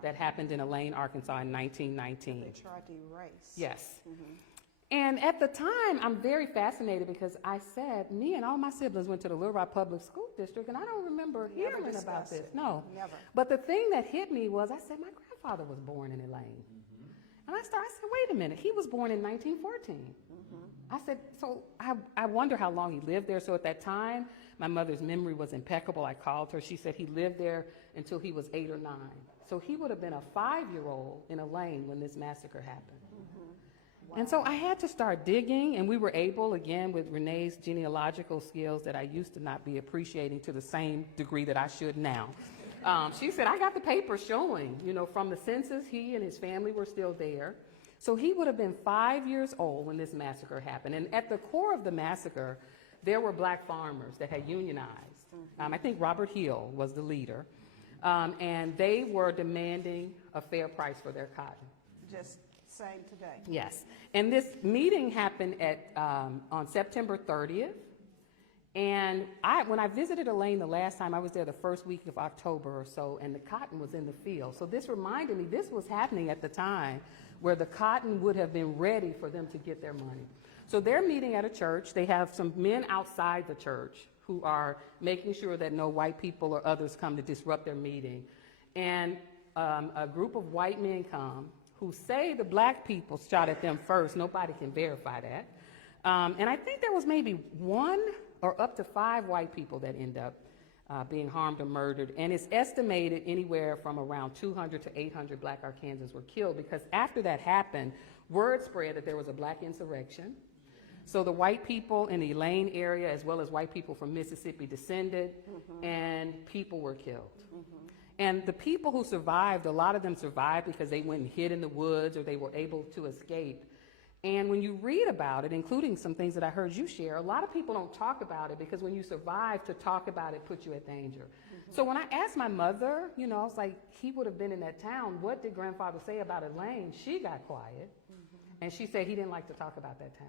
that happened in Elaine, Arkansas in 1919. They tried to erase. Yes. And at the time, I'm very fascinated because I said, me and all my siblings went to the Little Rock Public School District, and I don't remember hearing about this. No. Never. But the thing that hit me was, I said, my grandfather was born in Elaine. And I said, wait a minute, he was born in 1914. I said, so I wonder how long he lived there. So at that time, my mother's memory was impeccable. I called her. She said he lived there until he was 8 or 9. So he would have been a 5-year-old in Elaine when this massacre happened. Wow. And so I had to start digging, and we were able, again, with Renee's genealogical skills that I used to not be appreciating to the same degree that I should now. She said, I got the papers showing, from the census, he and his family were still there. So he would have been 5 years old when this massacre happened. And at the core of the massacre, there were black farmers that had unionized. I think Robert Hill was the leader. And they were demanding a fair price for their cotton. Just same today. Yes. And this meeting happened on September 30th. And when I visited Elaine the last time, I was there the first week of October or so, and the cotton was in the field. So this reminded me, this was happening at the time where the cotton would have been ready for them to get their money. So they're meeting at a church. They have some men outside the church who are making sure that no white people or others come to disrupt their meeting. And a group of white men come who say the black people shot at them first. Nobody can verify that. And I think there was maybe 1 or up to 5 white people that end up being harmed or murdered. And it's estimated anywhere from around 200 to 800 black Arkansans were killed, because after that happened, word spread that there was a black insurrection. So the white people in the Elaine area, as well as white people from Mississippi, descended, and people were killed. And the people who survived, a lot of them survived because they went and hid in the woods, or they were able to escape. And when you read about it, including some things that I heard you share, a lot of people don't talk about it because when you survive, to talk about it puts you at danger. So when I asked my mother, I was like, he would have been in that town. What did grandfather say about Elaine? She got quiet. And she said he didn't like to talk about that town.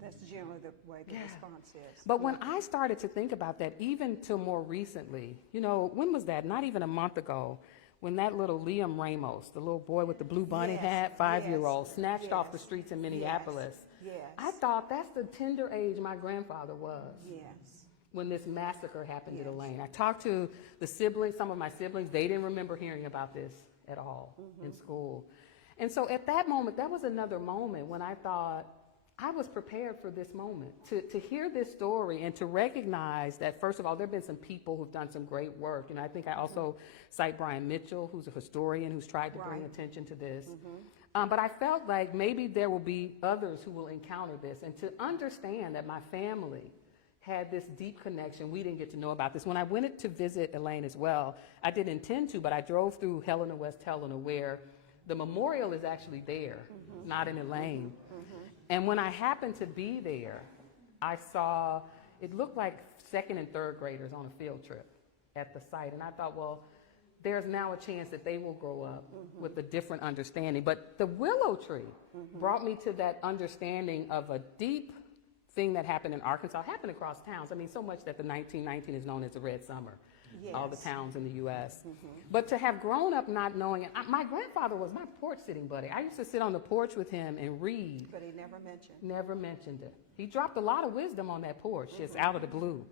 That's generally the way the response is. But when I started to think about that, even till more recently, when was that? Not even a month ago, when that little Liam Ramos, the little boy with the blue bunny hat, 5-year-old, snatched off the streets in Minneapolis. I thought that's the tender age my grandfather was. When this massacre happened at Elaine. I talked to the siblings, some of my siblings, they didn't remember hearing about this at all in school. And so at that moment, that was another moment when I thought, I was prepared for this moment, to hear this story and to recognize that, first of all, there have been some people who've done some great work. I think I also cite Brian Mitchell, who's a historian who's tried to bring attention to this. But I felt like maybe there will be others who will encounter this, and to understand that my family had this deep connection. We didn't get to know about this. When I went to visit Elaine as well, I didn't intend to, but I drove through Helena, West Helena, where the memorial is actually there, not in Elaine. And when I happened to be there, I saw, it looked like 2nd and 3rd graders on a field trip at the site. And I thought, well, there's now a chance that they will grow up with a different understanding. But the willow tree brought me to that understanding of a deep thing that happened in Arkansas, happened across towns. I mean, so much that the 1919 is known as the Red Summer. All the towns in the U.S. But to have grown up not knowing it, my grandfather was my porch sitting buddy. I used to sit on the porch with him and read. But he never mentioned. Never mentioned it. He dropped a lot of wisdom on that porch, just out of the blue.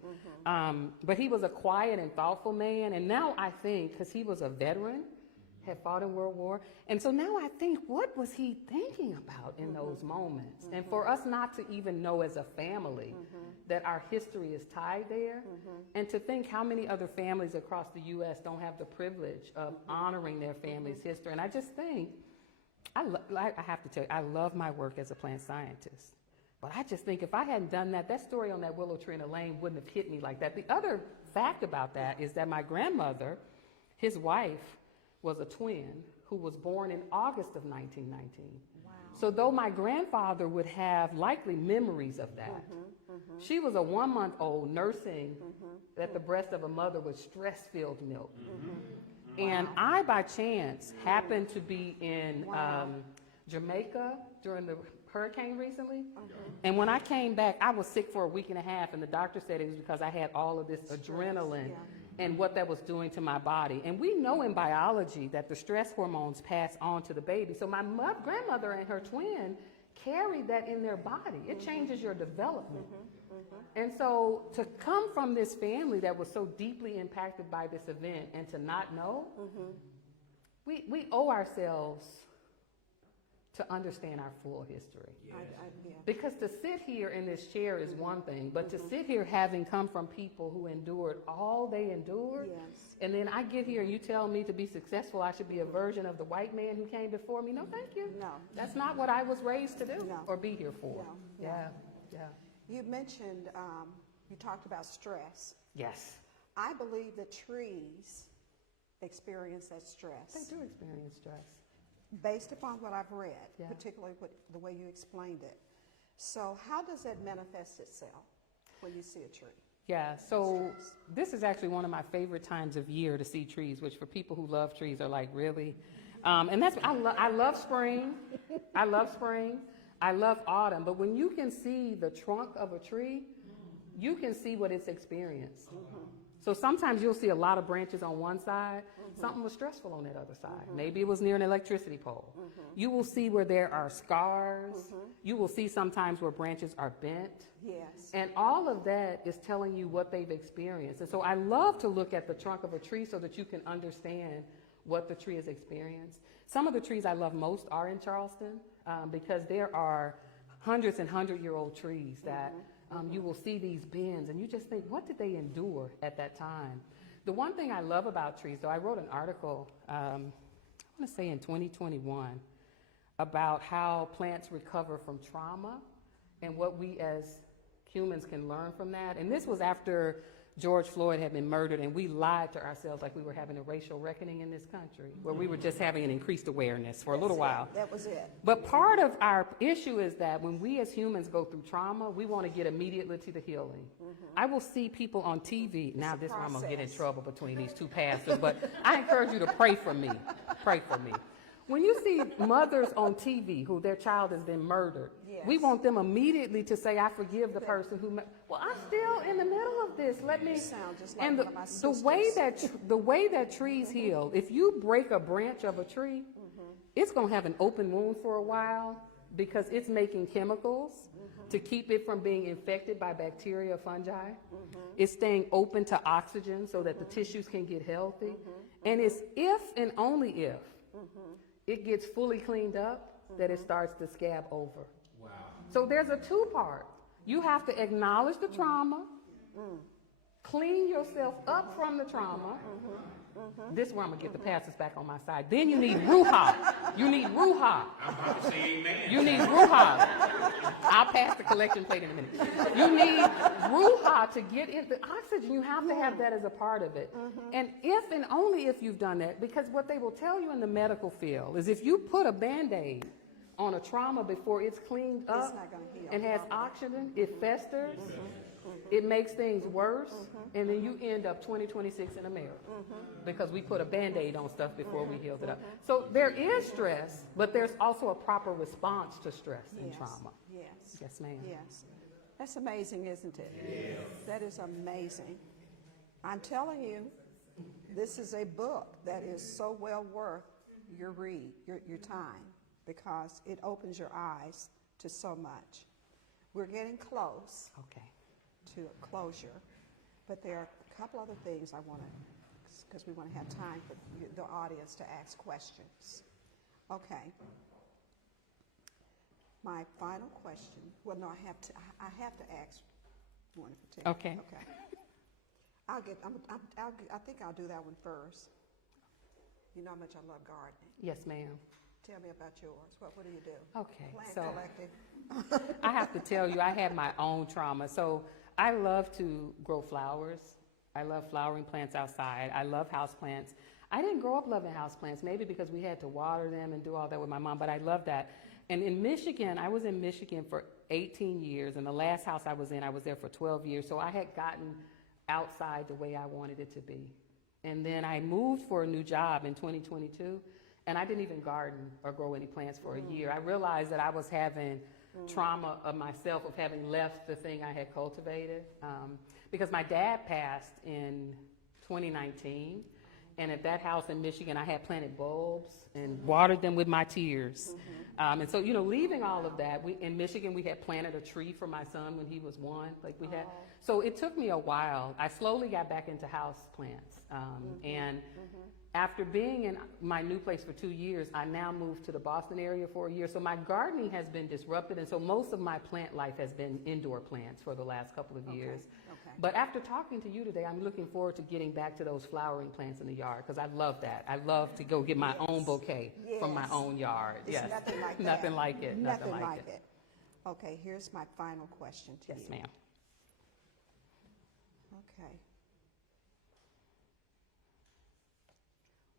But he was a quiet and thoughtful man. And now I think, because he was a veteran, had fought in World War. And so now I think, what was he thinking about in those moments? And for us not to even know as a family that our history is tied there, and to think how many other families across the U.S. don't have the privilege of honoring their family's history. And I just think, I have to tell you, I love my work as a plant scientist. But I just think if I hadn't done that, that story on that willow tree in Elaine wouldn't have hit me like that. The other fact about that is that my grandmother, his wife, was a twin who was born in August of 1919. Wow. So though my grandfather would have likely memories of that, she was a 1-month-old nursing at the breast of a mother with stress-filled milk. And I, by chance, happened to be in Jamaica during the hurricane recently. And when I came back, I was sick for a week and a half, and the doctor said it was because I had all of this adrenaline and what that was doing to my body. And we know in biology that the stress hormones pass on to the baby. So my grandmother and her twin carried that in their body. It changes your development. And so to come from this family that was so deeply impacted by this event and to not know, we owe ourselves to understand our full history. Because to sit here in this chair is one thing, but to sit here having come from people who endured all they endured, and then I get here and you tell me to be successful, I should be a version of the white man who came before me. No, thank you. No. That's not what I was raised to do or be here for. No. Yeah. You mentioned, you talked about stress. Yes. I believe that trees experience that stress. They do experience stress. Based upon what I've read, particularly the way you explained it. So how does that manifest itself when you see a tree? Yeah, so this is actually one of my favorite times of year to see trees, which for people who love trees are like, really? And that's, I love spring. I love spring. I love autumn. But when you can see the trunk of a tree, you can see what it's experienced. So sometimes you'll see a lot of branches on one side. Something was stressful on that other side. Maybe it was near an electricity pole. You will see where there are scars. You will see sometimes where branches are bent. Yes. And all of that is telling you what they've experienced. And so I love to look at the trunk of a tree so that you can understand what the tree has experienced. Some of the trees I love most are in Charleston because there are hundreds and 100-year-old trees that you will see these bends and you just think, what did they endure at that time? The one thing I love about trees, though, I wrote an article, I want to say in 2021, about how plants recover from trauma and what we as humans can learn from that. And this was after George Floyd had been murdered, and we lied to ourselves like we were having a racial reckoning in this country, where we were just having an increased awareness for a little while. That was it. But part of our issue is that when we as humans go through trauma, we want to get immediately to the healing. I will see people on TV. Now this is where I'm going to get in trouble between these two pastors, but I encourage you to pray for me. Pray for me. When you see mothers on TV who their child has been murdered, we want them immediately to say, I forgive the person who, well, I'm still in the middle of this. Let me, sound just like and one of my the way that trees heal, if you break a branch of a tree, it's going to have an open wound for a while because it's making chemicals to keep it from being infected by bacteria, fungi. It's staying open to oxygen so that the tissues can get healthy. And it's if and only if it gets fully cleaned up that it starts to scab over. Wow. So there's a two-part. You have to acknowledge the trauma, clean yourself up from the trauma. This is where I'm going to get the pastors back on my side. Then you need ruha. You need ruha. I'm about to say amen. You need ruha. I'll pass the collection plate in a minute. You need ruha to get into oxygen. You have to have that as a part of it. And if and only if you've done that, because what they will tell you in the medical field is if you put a Band-Aid on a trauma before it's cleaned up and has oxygen, it festers. It makes things worse, and then you end up 2026 in America because we put a Band-Aid on stuff before we healed it up. So there is stress, but there's also a proper response to stress and trauma. Yes. Yes, ma'am. Yes. That's amazing, isn't it? Yes. That is amazing. I'm telling you, this is a book that is so well worth your read, your time, because it opens your eyes to so much. We're getting close. Okay. To a closure, but there are a couple other things I want to, because we want to have time for the audience to ask questions. Okay. My final question. Well, no, I have to ask one in particular. Okay. Okay. I think I'll do that one first. You know how much I love gardening. Yes, ma'am. Tell me about yours. What do you do? Okay. Plant So collecting. I have to tell you, I had my own trauma. So I love to grow flowers. I love flowering plants outside. I love houseplants. I didn't grow up loving houseplants, maybe because we had to water them and do all that with my mom, but I love that. And in Michigan, I was in Michigan for 18 years, and the last house I was in, I was there for 12 years. So I had gotten outside the way I wanted it to be. And then I moved for a new job in 2022, and I didn't even garden or grow any plants for a year. I realized that I was having trauma of myself of having left the thing I had cultivated, because my dad passed in 2019. And at that house in Michigan, I had planted bulbs and watered them with my tears. And so, leaving all of that, in Michigan, we had planted a tree for my son when he was 1. So it took me a while. I slowly got back into house plants. And after being in my new place for 2 years, I now moved to the Boston area for a year. So my gardening has been disrupted. And so most of my plant life has been indoor plants for the last couple of years. Okay. But after talking to you today, I'm looking forward to getting back to those flowering plants in the yard, because I love that. I love to go get my own bouquet from my own yard. It's nothing like that. Nothing like it. Nothing like it. Okay, here's my final question to you. Yes, ma'am. Okay.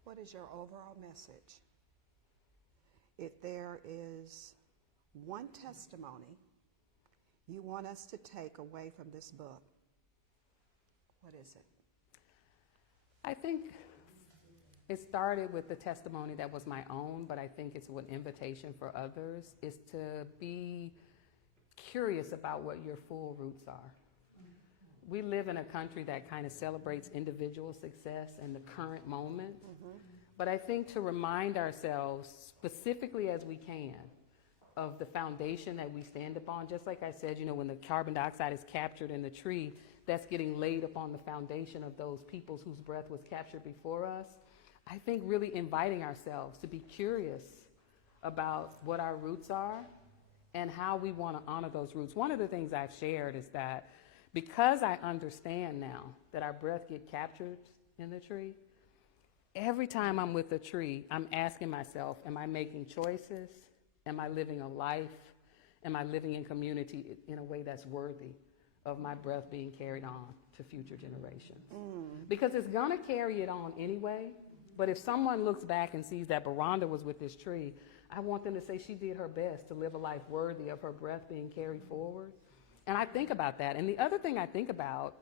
What is your overall message? If there is one testimony you want us to take away from this book, what is it? I think it started with the testimony that was my own, but I think it's an invitation for others, is to be curious about what your full roots are. We live in a country that kind of celebrates individual success in the current moment. But I think to remind ourselves, specifically as we can, of the foundation that we stand upon, just like I said, when the carbon dioxide is captured in the tree, that's getting laid upon the foundation of those peoples whose breath was captured before us. I think really inviting ourselves to be curious about what our roots are and how we want to honor those roots. One of the things I've shared is that because I understand now that our breath get captured in the tree, every time I'm with a tree, I'm asking myself, am I making choices? Am I living a life? Am I living in community in a way that's worthy of my breath being carried on to future generations? Because it's going to carry it on anyway. But if someone looks back and sees that Beronda was with this tree, I want them to say she did her best to live a life worthy of her breath being carried forward. And I think about that. And the other thing I think about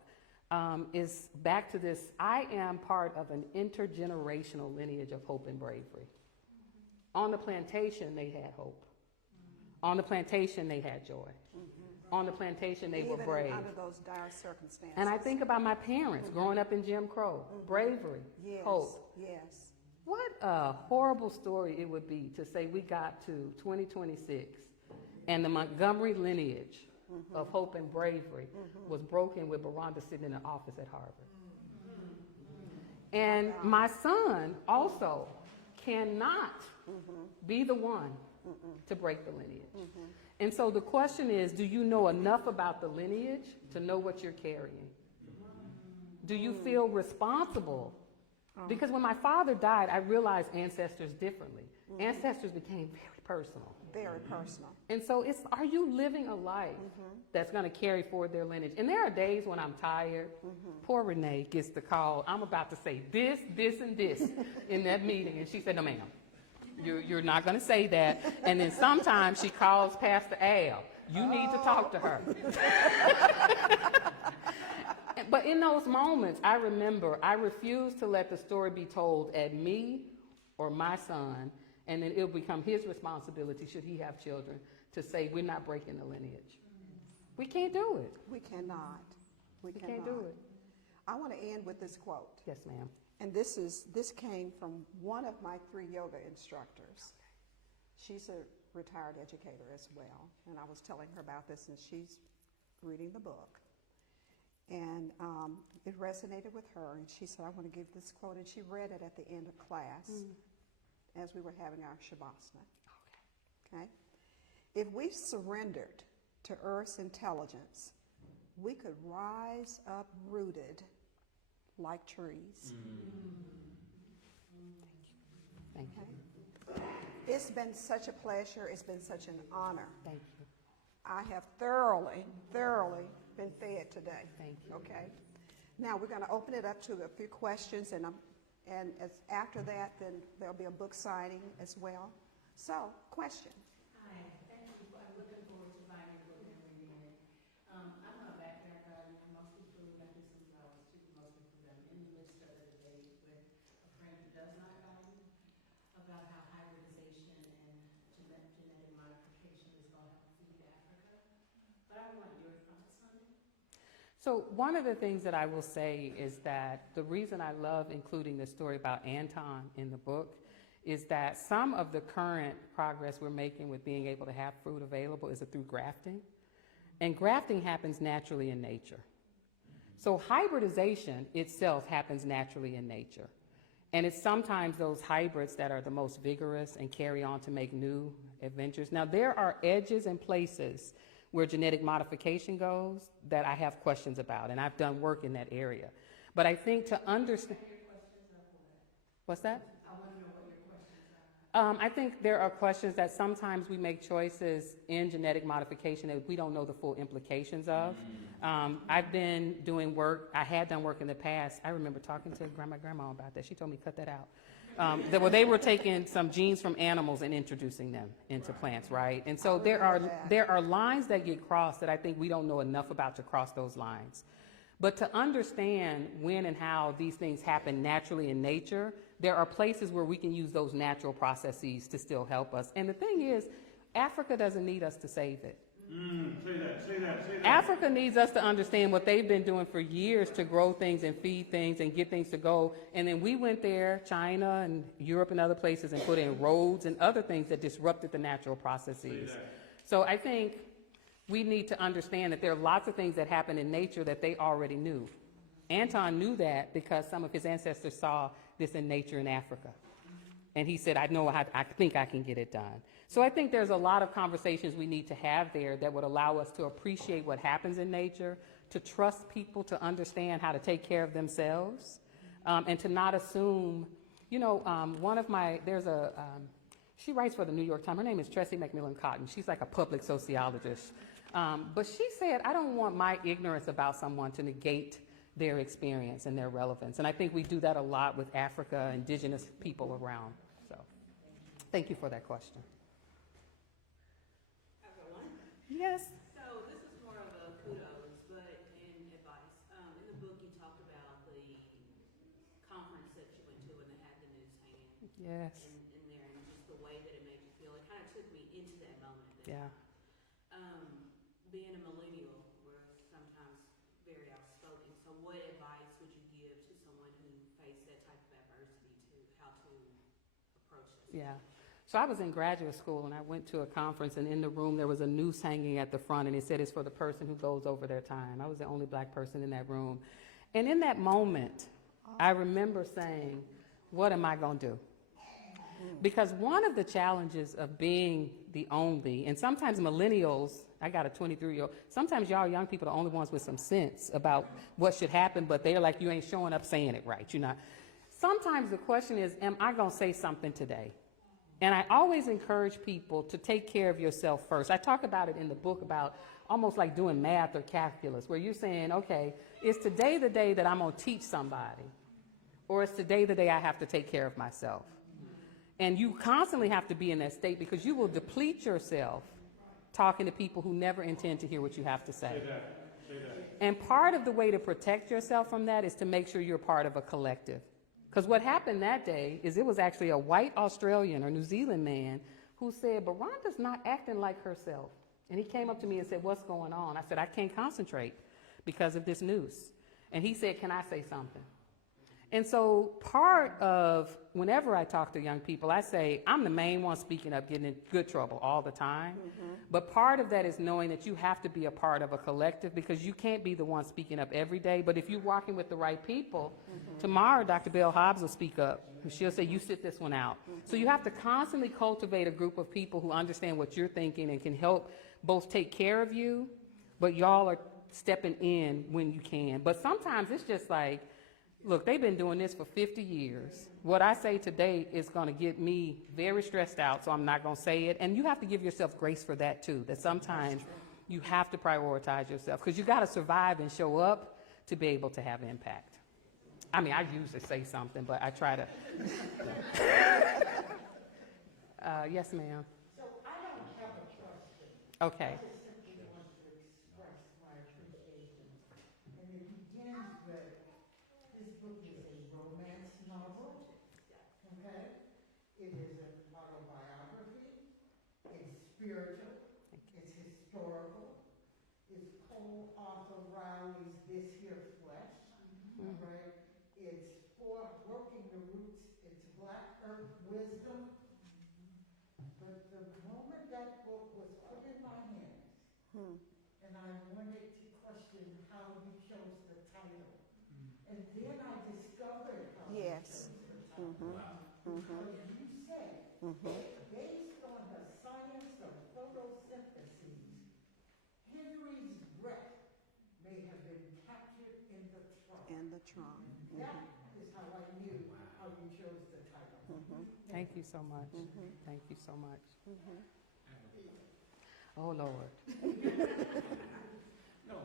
is back to this, I am part of an intergenerational lineage of hope and bravery. On the plantation, they had hope. On the plantation, they had joy. On the plantation, they were brave. Even under those dire circumstances. And I think about my parents growing up in Jim Crow. Bravery, hope. Yes. What a horrible story it would be to say we got to 2026 and the Montgomery lineage of hope and bravery was broken with Beronda sitting in an office at Harvard. And my son also cannot be the one to break the lineage. And so the question is, do you know enough about the lineage to know what you're carrying? Do you feel responsible? Because when my father died, I realized ancestors differently. Ancestors became very personal. Very personal. And so are you living a life that's going to carry forward their lineage? And there are days when I'm tired. Poor Renee gets the call. I'm about to say this, this, and this in that meeting. And she said, no, ma'am, you're not going to say that. And then sometimes she calls Pastor Al. You need to talk to her. But in those moments, I remember I refused to let the story be told at me or my son, and then it'll become his responsibility, should he have children, to say we're not breaking the lineage. We can't do it. We cannot. We can't do it. I want to end with this quote. Yes, ma'am. And this came from one of my 3 yoga instructors. She's a retired educator as well, and I was telling her about this, and she's reading the book. And it resonated with her, and she said, I want to give this quote, and she read it at the end of class as we were having our Shavasana. Okay? If we surrendered to Earth's intelligence, we could rise up rooted like trees. Thank you. It's been such a pleasure. It's been such an honor. Thank you. I have thoroughly been fed today. Thank you. Okay. Now we're going to open it up to a few questions, and after that, then there'll be a book signing as well. So, question. Hi, thank you. I'm looking forward to buying your book and reading it. I'm a backyard gardener, mostly food. I do some flowers too, mostly for them in the midst of the debate about how hybridization and genetic modification is going to help feed Africa. But I want your thoughts on it. So one of the things that I will say is that the reason I love including the story about Anton in the book is that some of the current progress we're making with being able to have fruit available is through grafting. And grafting happens naturally in nature. So hybridization itself happens naturally in nature. And it's sometimes those hybrids that are the most vigorous and carry on to make new adventures. Now, there are edges and places where genetic modification goes that I have questions about, and I've done work in that area. But I think to understand... What's that? I want to know what your questions are. I think there are questions that sometimes we make choices in genetic modification that we don't know the full implications of. I've been doing work, I had done work in the past. I remember talking to my grandma about that. She told me cut that out. They were taking some genes from animals and introducing them into plants, right? And so there are lines that get crossed that I think we don't know enough about to cross those lines. But to understand when and how these things happen naturally in nature, there are places where we can use those natural processes to still help us. And the thing is, Africa doesn't need us to save it. Say that. Africa needs us to understand what they've been doing for years to grow things and feed things and get things to go. And then we went there, China and Europe and other places, and put in roads and other things that disrupted the natural processes. So I think we need to understand that there are lots of things that happen in nature that they already knew. Anton knew that because some of his ancestors saw this in nature in Africa. And he said, I think I can get it done. So I think there's a lot of conversations we need to have there that would allow us to appreciate what happens in nature, to trust people, to understand how to take care of themselves, and to not assume, she writes for the New York Times. Her name is Tressie McMillan Cotton. She's like a public sociologist. But she said, I don't want my ignorance about someone to negate their experience and their relevance. And I think we do that a lot with Africa, indigenous people around. So thank you for that question. Yes. So this is more of a kudos, but in advice. In the book, you talked about the conference that you went to and they had the news hanging Yes. in there, and just the way that it made you feel. It kind of took me into that moment. Yeah. Being a millennial, we're sometimes very outspoken. So what advice would you give to someone who faced that type of adversity to how to approach this? Yeah. So I was in graduate school and I went to a conference, and in the room there was a noose hanging at the front, and it said it's for the person who goes over their time. I was the only black person in that room. And in that moment, I remember saying, what am I going to do? Because one of the challenges of being the only, and sometimes millennials, I got a 23-year-old, sometimes y'all young people are the only ones with some sense about what should happen, but they're like, you ain't showing up saying it right, you know. Sometimes the question is, am I going to say something today? And I always encourage people to take care of yourself first. I talk about it in the book about almost like doing math or calculus, where you're saying, okay, is today the day that I'm going to teach somebody? Or is today the day I have to take care of myself? And you constantly have to be in that state, because you will deplete yourself talking to people who never intend to hear what you have to say. Say that. And part of the way to protect yourself from that is to make sure you're part of a collective. Because what happened that day is it was actually a white Australian or New Zealand man who said, Beronda's not acting like herself. And he came up to me and said, what's going on? I said, I can't concentrate because of this noose. And he said, can I say something? And so part of whenever I talk to young people, I say, I'm the main one speaking up, getting in good trouble all the time. Mm-hmm. But part of that is knowing that you have to be a part of a collective, because you can't be the one speaking up every day. But if you're walking with the right people, tomorrow Dr. Bell Hobbs will speak up. She'll say, you sit this one out. So you have to constantly cultivate a group of people who understand what you're thinking and can help both take care of you, but y'all are stepping in when you can. But sometimes it's just like, look, they've been doing this for 50 years. What I say today is going to get me very stressed out, so I'm not going to say it. And you have to give yourself grace for that, too, that sometimes you have to prioritize yourself, because you got to survive and show up to be able to have impact. I mean, I usually say something, but I try to. Yes, ma'am. So I don't have a question. Okay. I just simply want to express my appreciation. And it begins with, this book is a romance novel, okay? It is a this here flesh, right? It's for working the roots. It's black earth wisdom. But the moment that book was put in my hands, and I wanted to question how you chose the title, and then I discovered how Yes. you chose the title. Because you said, based on the science of photosynthesis, Henry's breath may have been captured in the trunk. In the trunk. That is how I knew how you chose the title. Thank you so much. Thank you so much. Oh, Lord. No,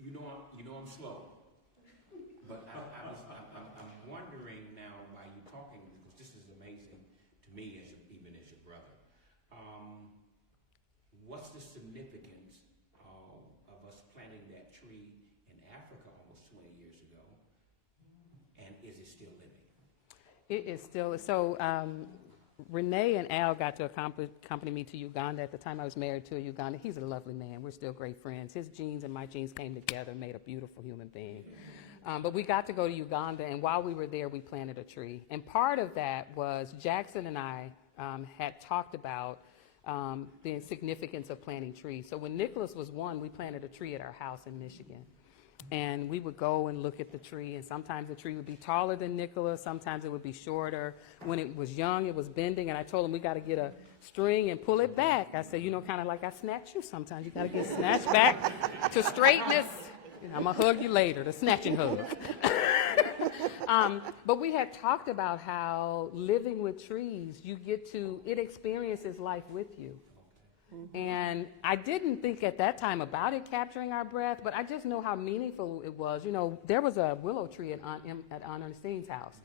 you know I'm slow, but I'm wondering now by you talking, because this is amazing to me even as your brother. What's the significance of us planting that tree in Africa almost 20 years ago, and is it still living? It is still, so Renee and Al got to accompany me to Uganda at the time I was married to a Ugandan. He's a lovely man. We're still great friends. His genes and my genes came together, made a beautiful human being. But we got to go to Uganda, and while we were there, we planted a tree. And part of that was Jackson and I had talked about the significance of planting trees. So when Nicholas was 1, we planted a tree at our house in Michigan. And we would go and look at the tree, and sometimes the tree would be taller than Nicholas, sometimes it would be shorter. When it was young, it was bending, and I told him we got to get a string and pull it back. I said, you know, kind of like I snatch you sometimes. You got to get snatched back to straightness. And I'm going to hug you later, the snatching hug. But we had talked about how living with trees, it experiences life with you. And I didn't think at that time about it capturing our breath, but I just know how meaningful it was. You know, there was a willow tree at Aunt Ernestine's house.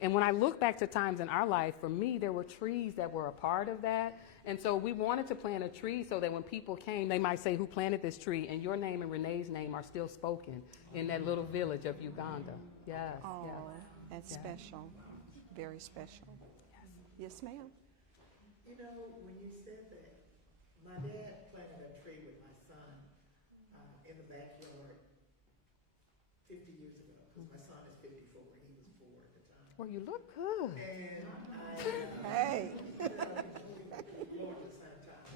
And when I look back to times in our life, for me, there were trees that were a part of that. And so we wanted to plant a tree so that when people came, they might say, who planted this tree? And your name and Renee's name are still spoken in that little village of Uganda. Yes. Oh, yes. that's special. Very special. Yes, ma'am. You know, when you said that, my dad planted a tree with my son in the backyard 50 years ago, because my son is 54 and he was 4 at the time. Well, you look good. And Hey. Lord at the same time.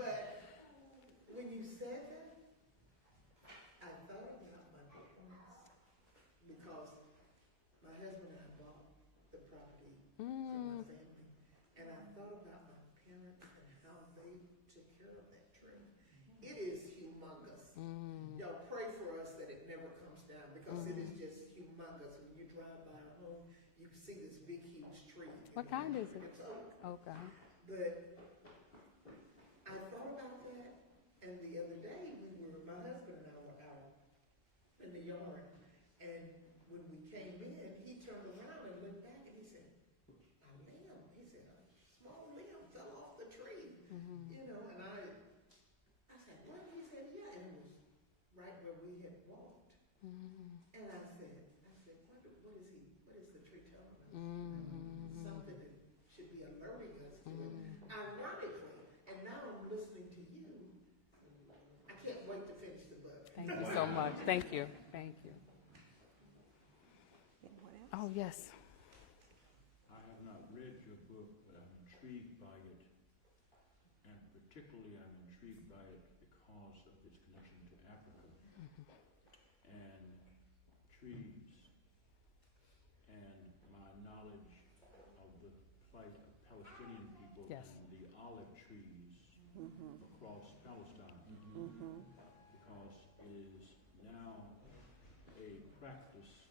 But when you said that, I thought about my parents, because my husband and I bought the property for my family. And I thought about my parents and how they took care of that tree. It is humongous. Y'all pray for us that it never comes down, because it is just humongous. When you drive by our home, you see this big, huge tree. What kind is it? It's oak. Okay. But I thought about that, and the other day my husband and I were out in the yard, and when we came in, he turned around and looked back, and he said, a limb. He said, a small limb fell off the tree. You know, and I said, what? He said, yeah, and it was right where we had walked. And I said, what is the tree telling us? Something that should be alerting us to it. Ironically, and now I'm listening to you, I can't wait to finish the book. Thank you so much. Thank you. Thank you. Anyone else? Oh, yes. I have not read your book, but I'm intrigued by it. And particularly I'm intrigued by it because of its connection to Africa and trees and my knowledge of the plight of Palestinian people Yes. and the olive trees across Palestine. Because it is now a practice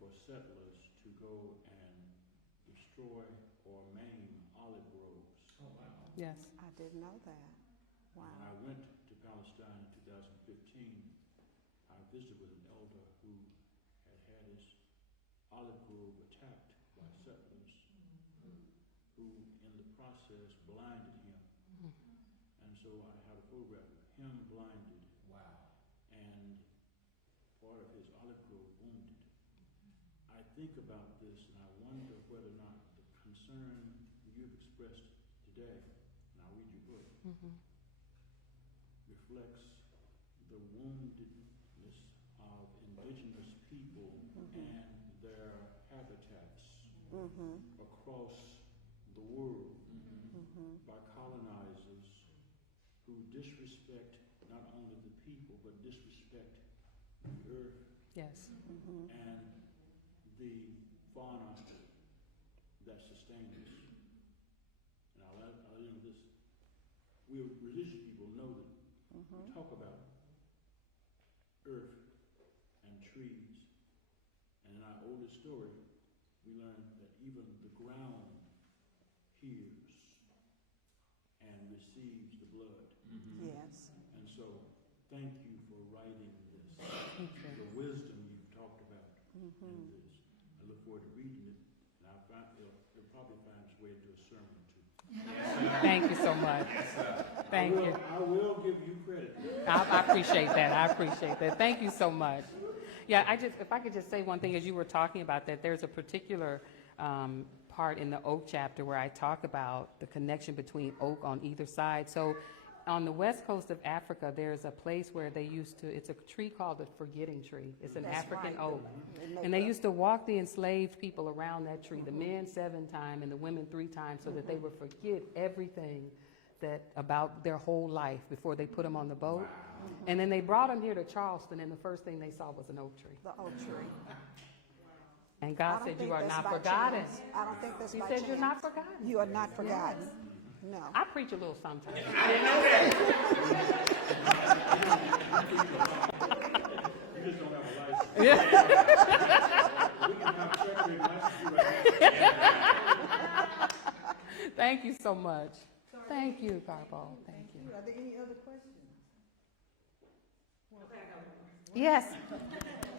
for settlers to go and destroy or maim olive groves. Yes. I didn't know that. When Wow. I went to Palestine in 2015, I visited with an elder who had had his olive grove attacked by settlers who, in the process, blinded him. And so I had a photograph of him blinded. Wow. And part of his olive grove wounded. I think about this and I wonder whether or not the concern you've expressed today, and I'll read your book, reflects the woundedness of indigenous people and their habitats across the world by colonizers who disrespect not only the people but disrespect the earth Yes. and the fauna that sustains us. And I'll end with this. We religious people know that we talk about earth and trees. And in our oldest story, we learn that even the ground hears and receives the blood. Yes. And so, thank you for writing this. The wisdom you've talked about in this. I look forward to reading it, and it'll probably find its way into a sermon too. Thank you so much. Thank you. I will give you credit. I appreciate that. I appreciate that. Thank you so much. Yeah, if I could just say one thing as you were talking about that, there's a particular part in the oak chapter where I talk about the connection between oak on either side. So on the west coast of Africa, there's a place where they it's a tree called the forgetting tree. It's an African oak. And they used to walk the enslaved people around that tree, the men 7 times and the women 3 times, so that they would forget everything about their whole life before they put them on the boat. And then they brought them here to Charleston, and the first thing they saw was an oak tree. The oak tree. And God said, "You are not forgotten." I don't think that's He by said, chance. "You're not forgotten." You are not forgotten. No. I preach a little sometimes. You just don't have a license. We can have secretary license right now. Thank you so much. Thank you, Garbo. Thank you. Are there any other questions? Yes.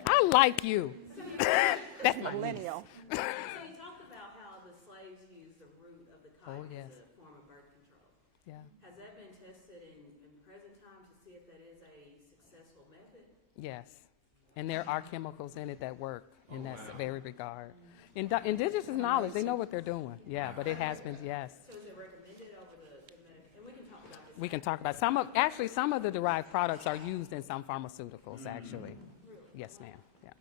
I like you. That's my Millennial. So you talked about how the slaves used the root of the kite yes. as a form of birth control. Yeah. Has that been tested in present time to see if that is a successful method? Yes. And there are chemicals in it that work in that very regard. Indigenous knowledge, they know what they're doing. Yeah, but it has been, yes. So is it recommended over the medical? And we can talk about this. We can talk about some of the derived products are used in some pharmaceuticals, actually. Yes, ma'am. Yeah.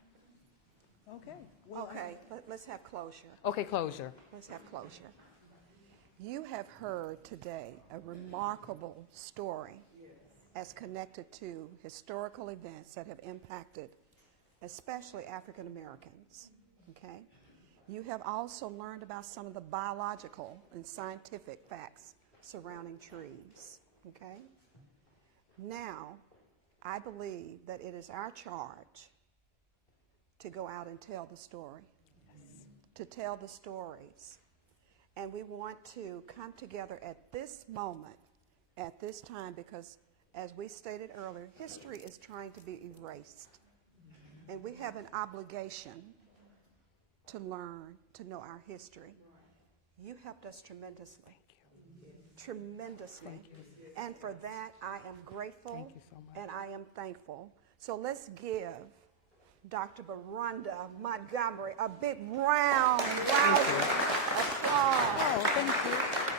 Okay. Okay, let's have closure. Okay, closure. Let's have closure. You have heard today a remarkable story as connected to historical events that have impacted especially African Americans, okay? You have also learned about some of the biological and scientific facts surrounding trees, okay? Now, I believe that it is our charge to go out and tell the story, to tell the stories. And we want to come together at this moment, at this time, because as we stated earlier, history is trying to be erased. And we have an obligation to learn, to know our history. You helped us tremendously. Tremendously. And for that, I am grateful. Thank you so much. And I am thankful. So let's give Dr. Beronda Montgomery a big round of applause. Oh, thank you.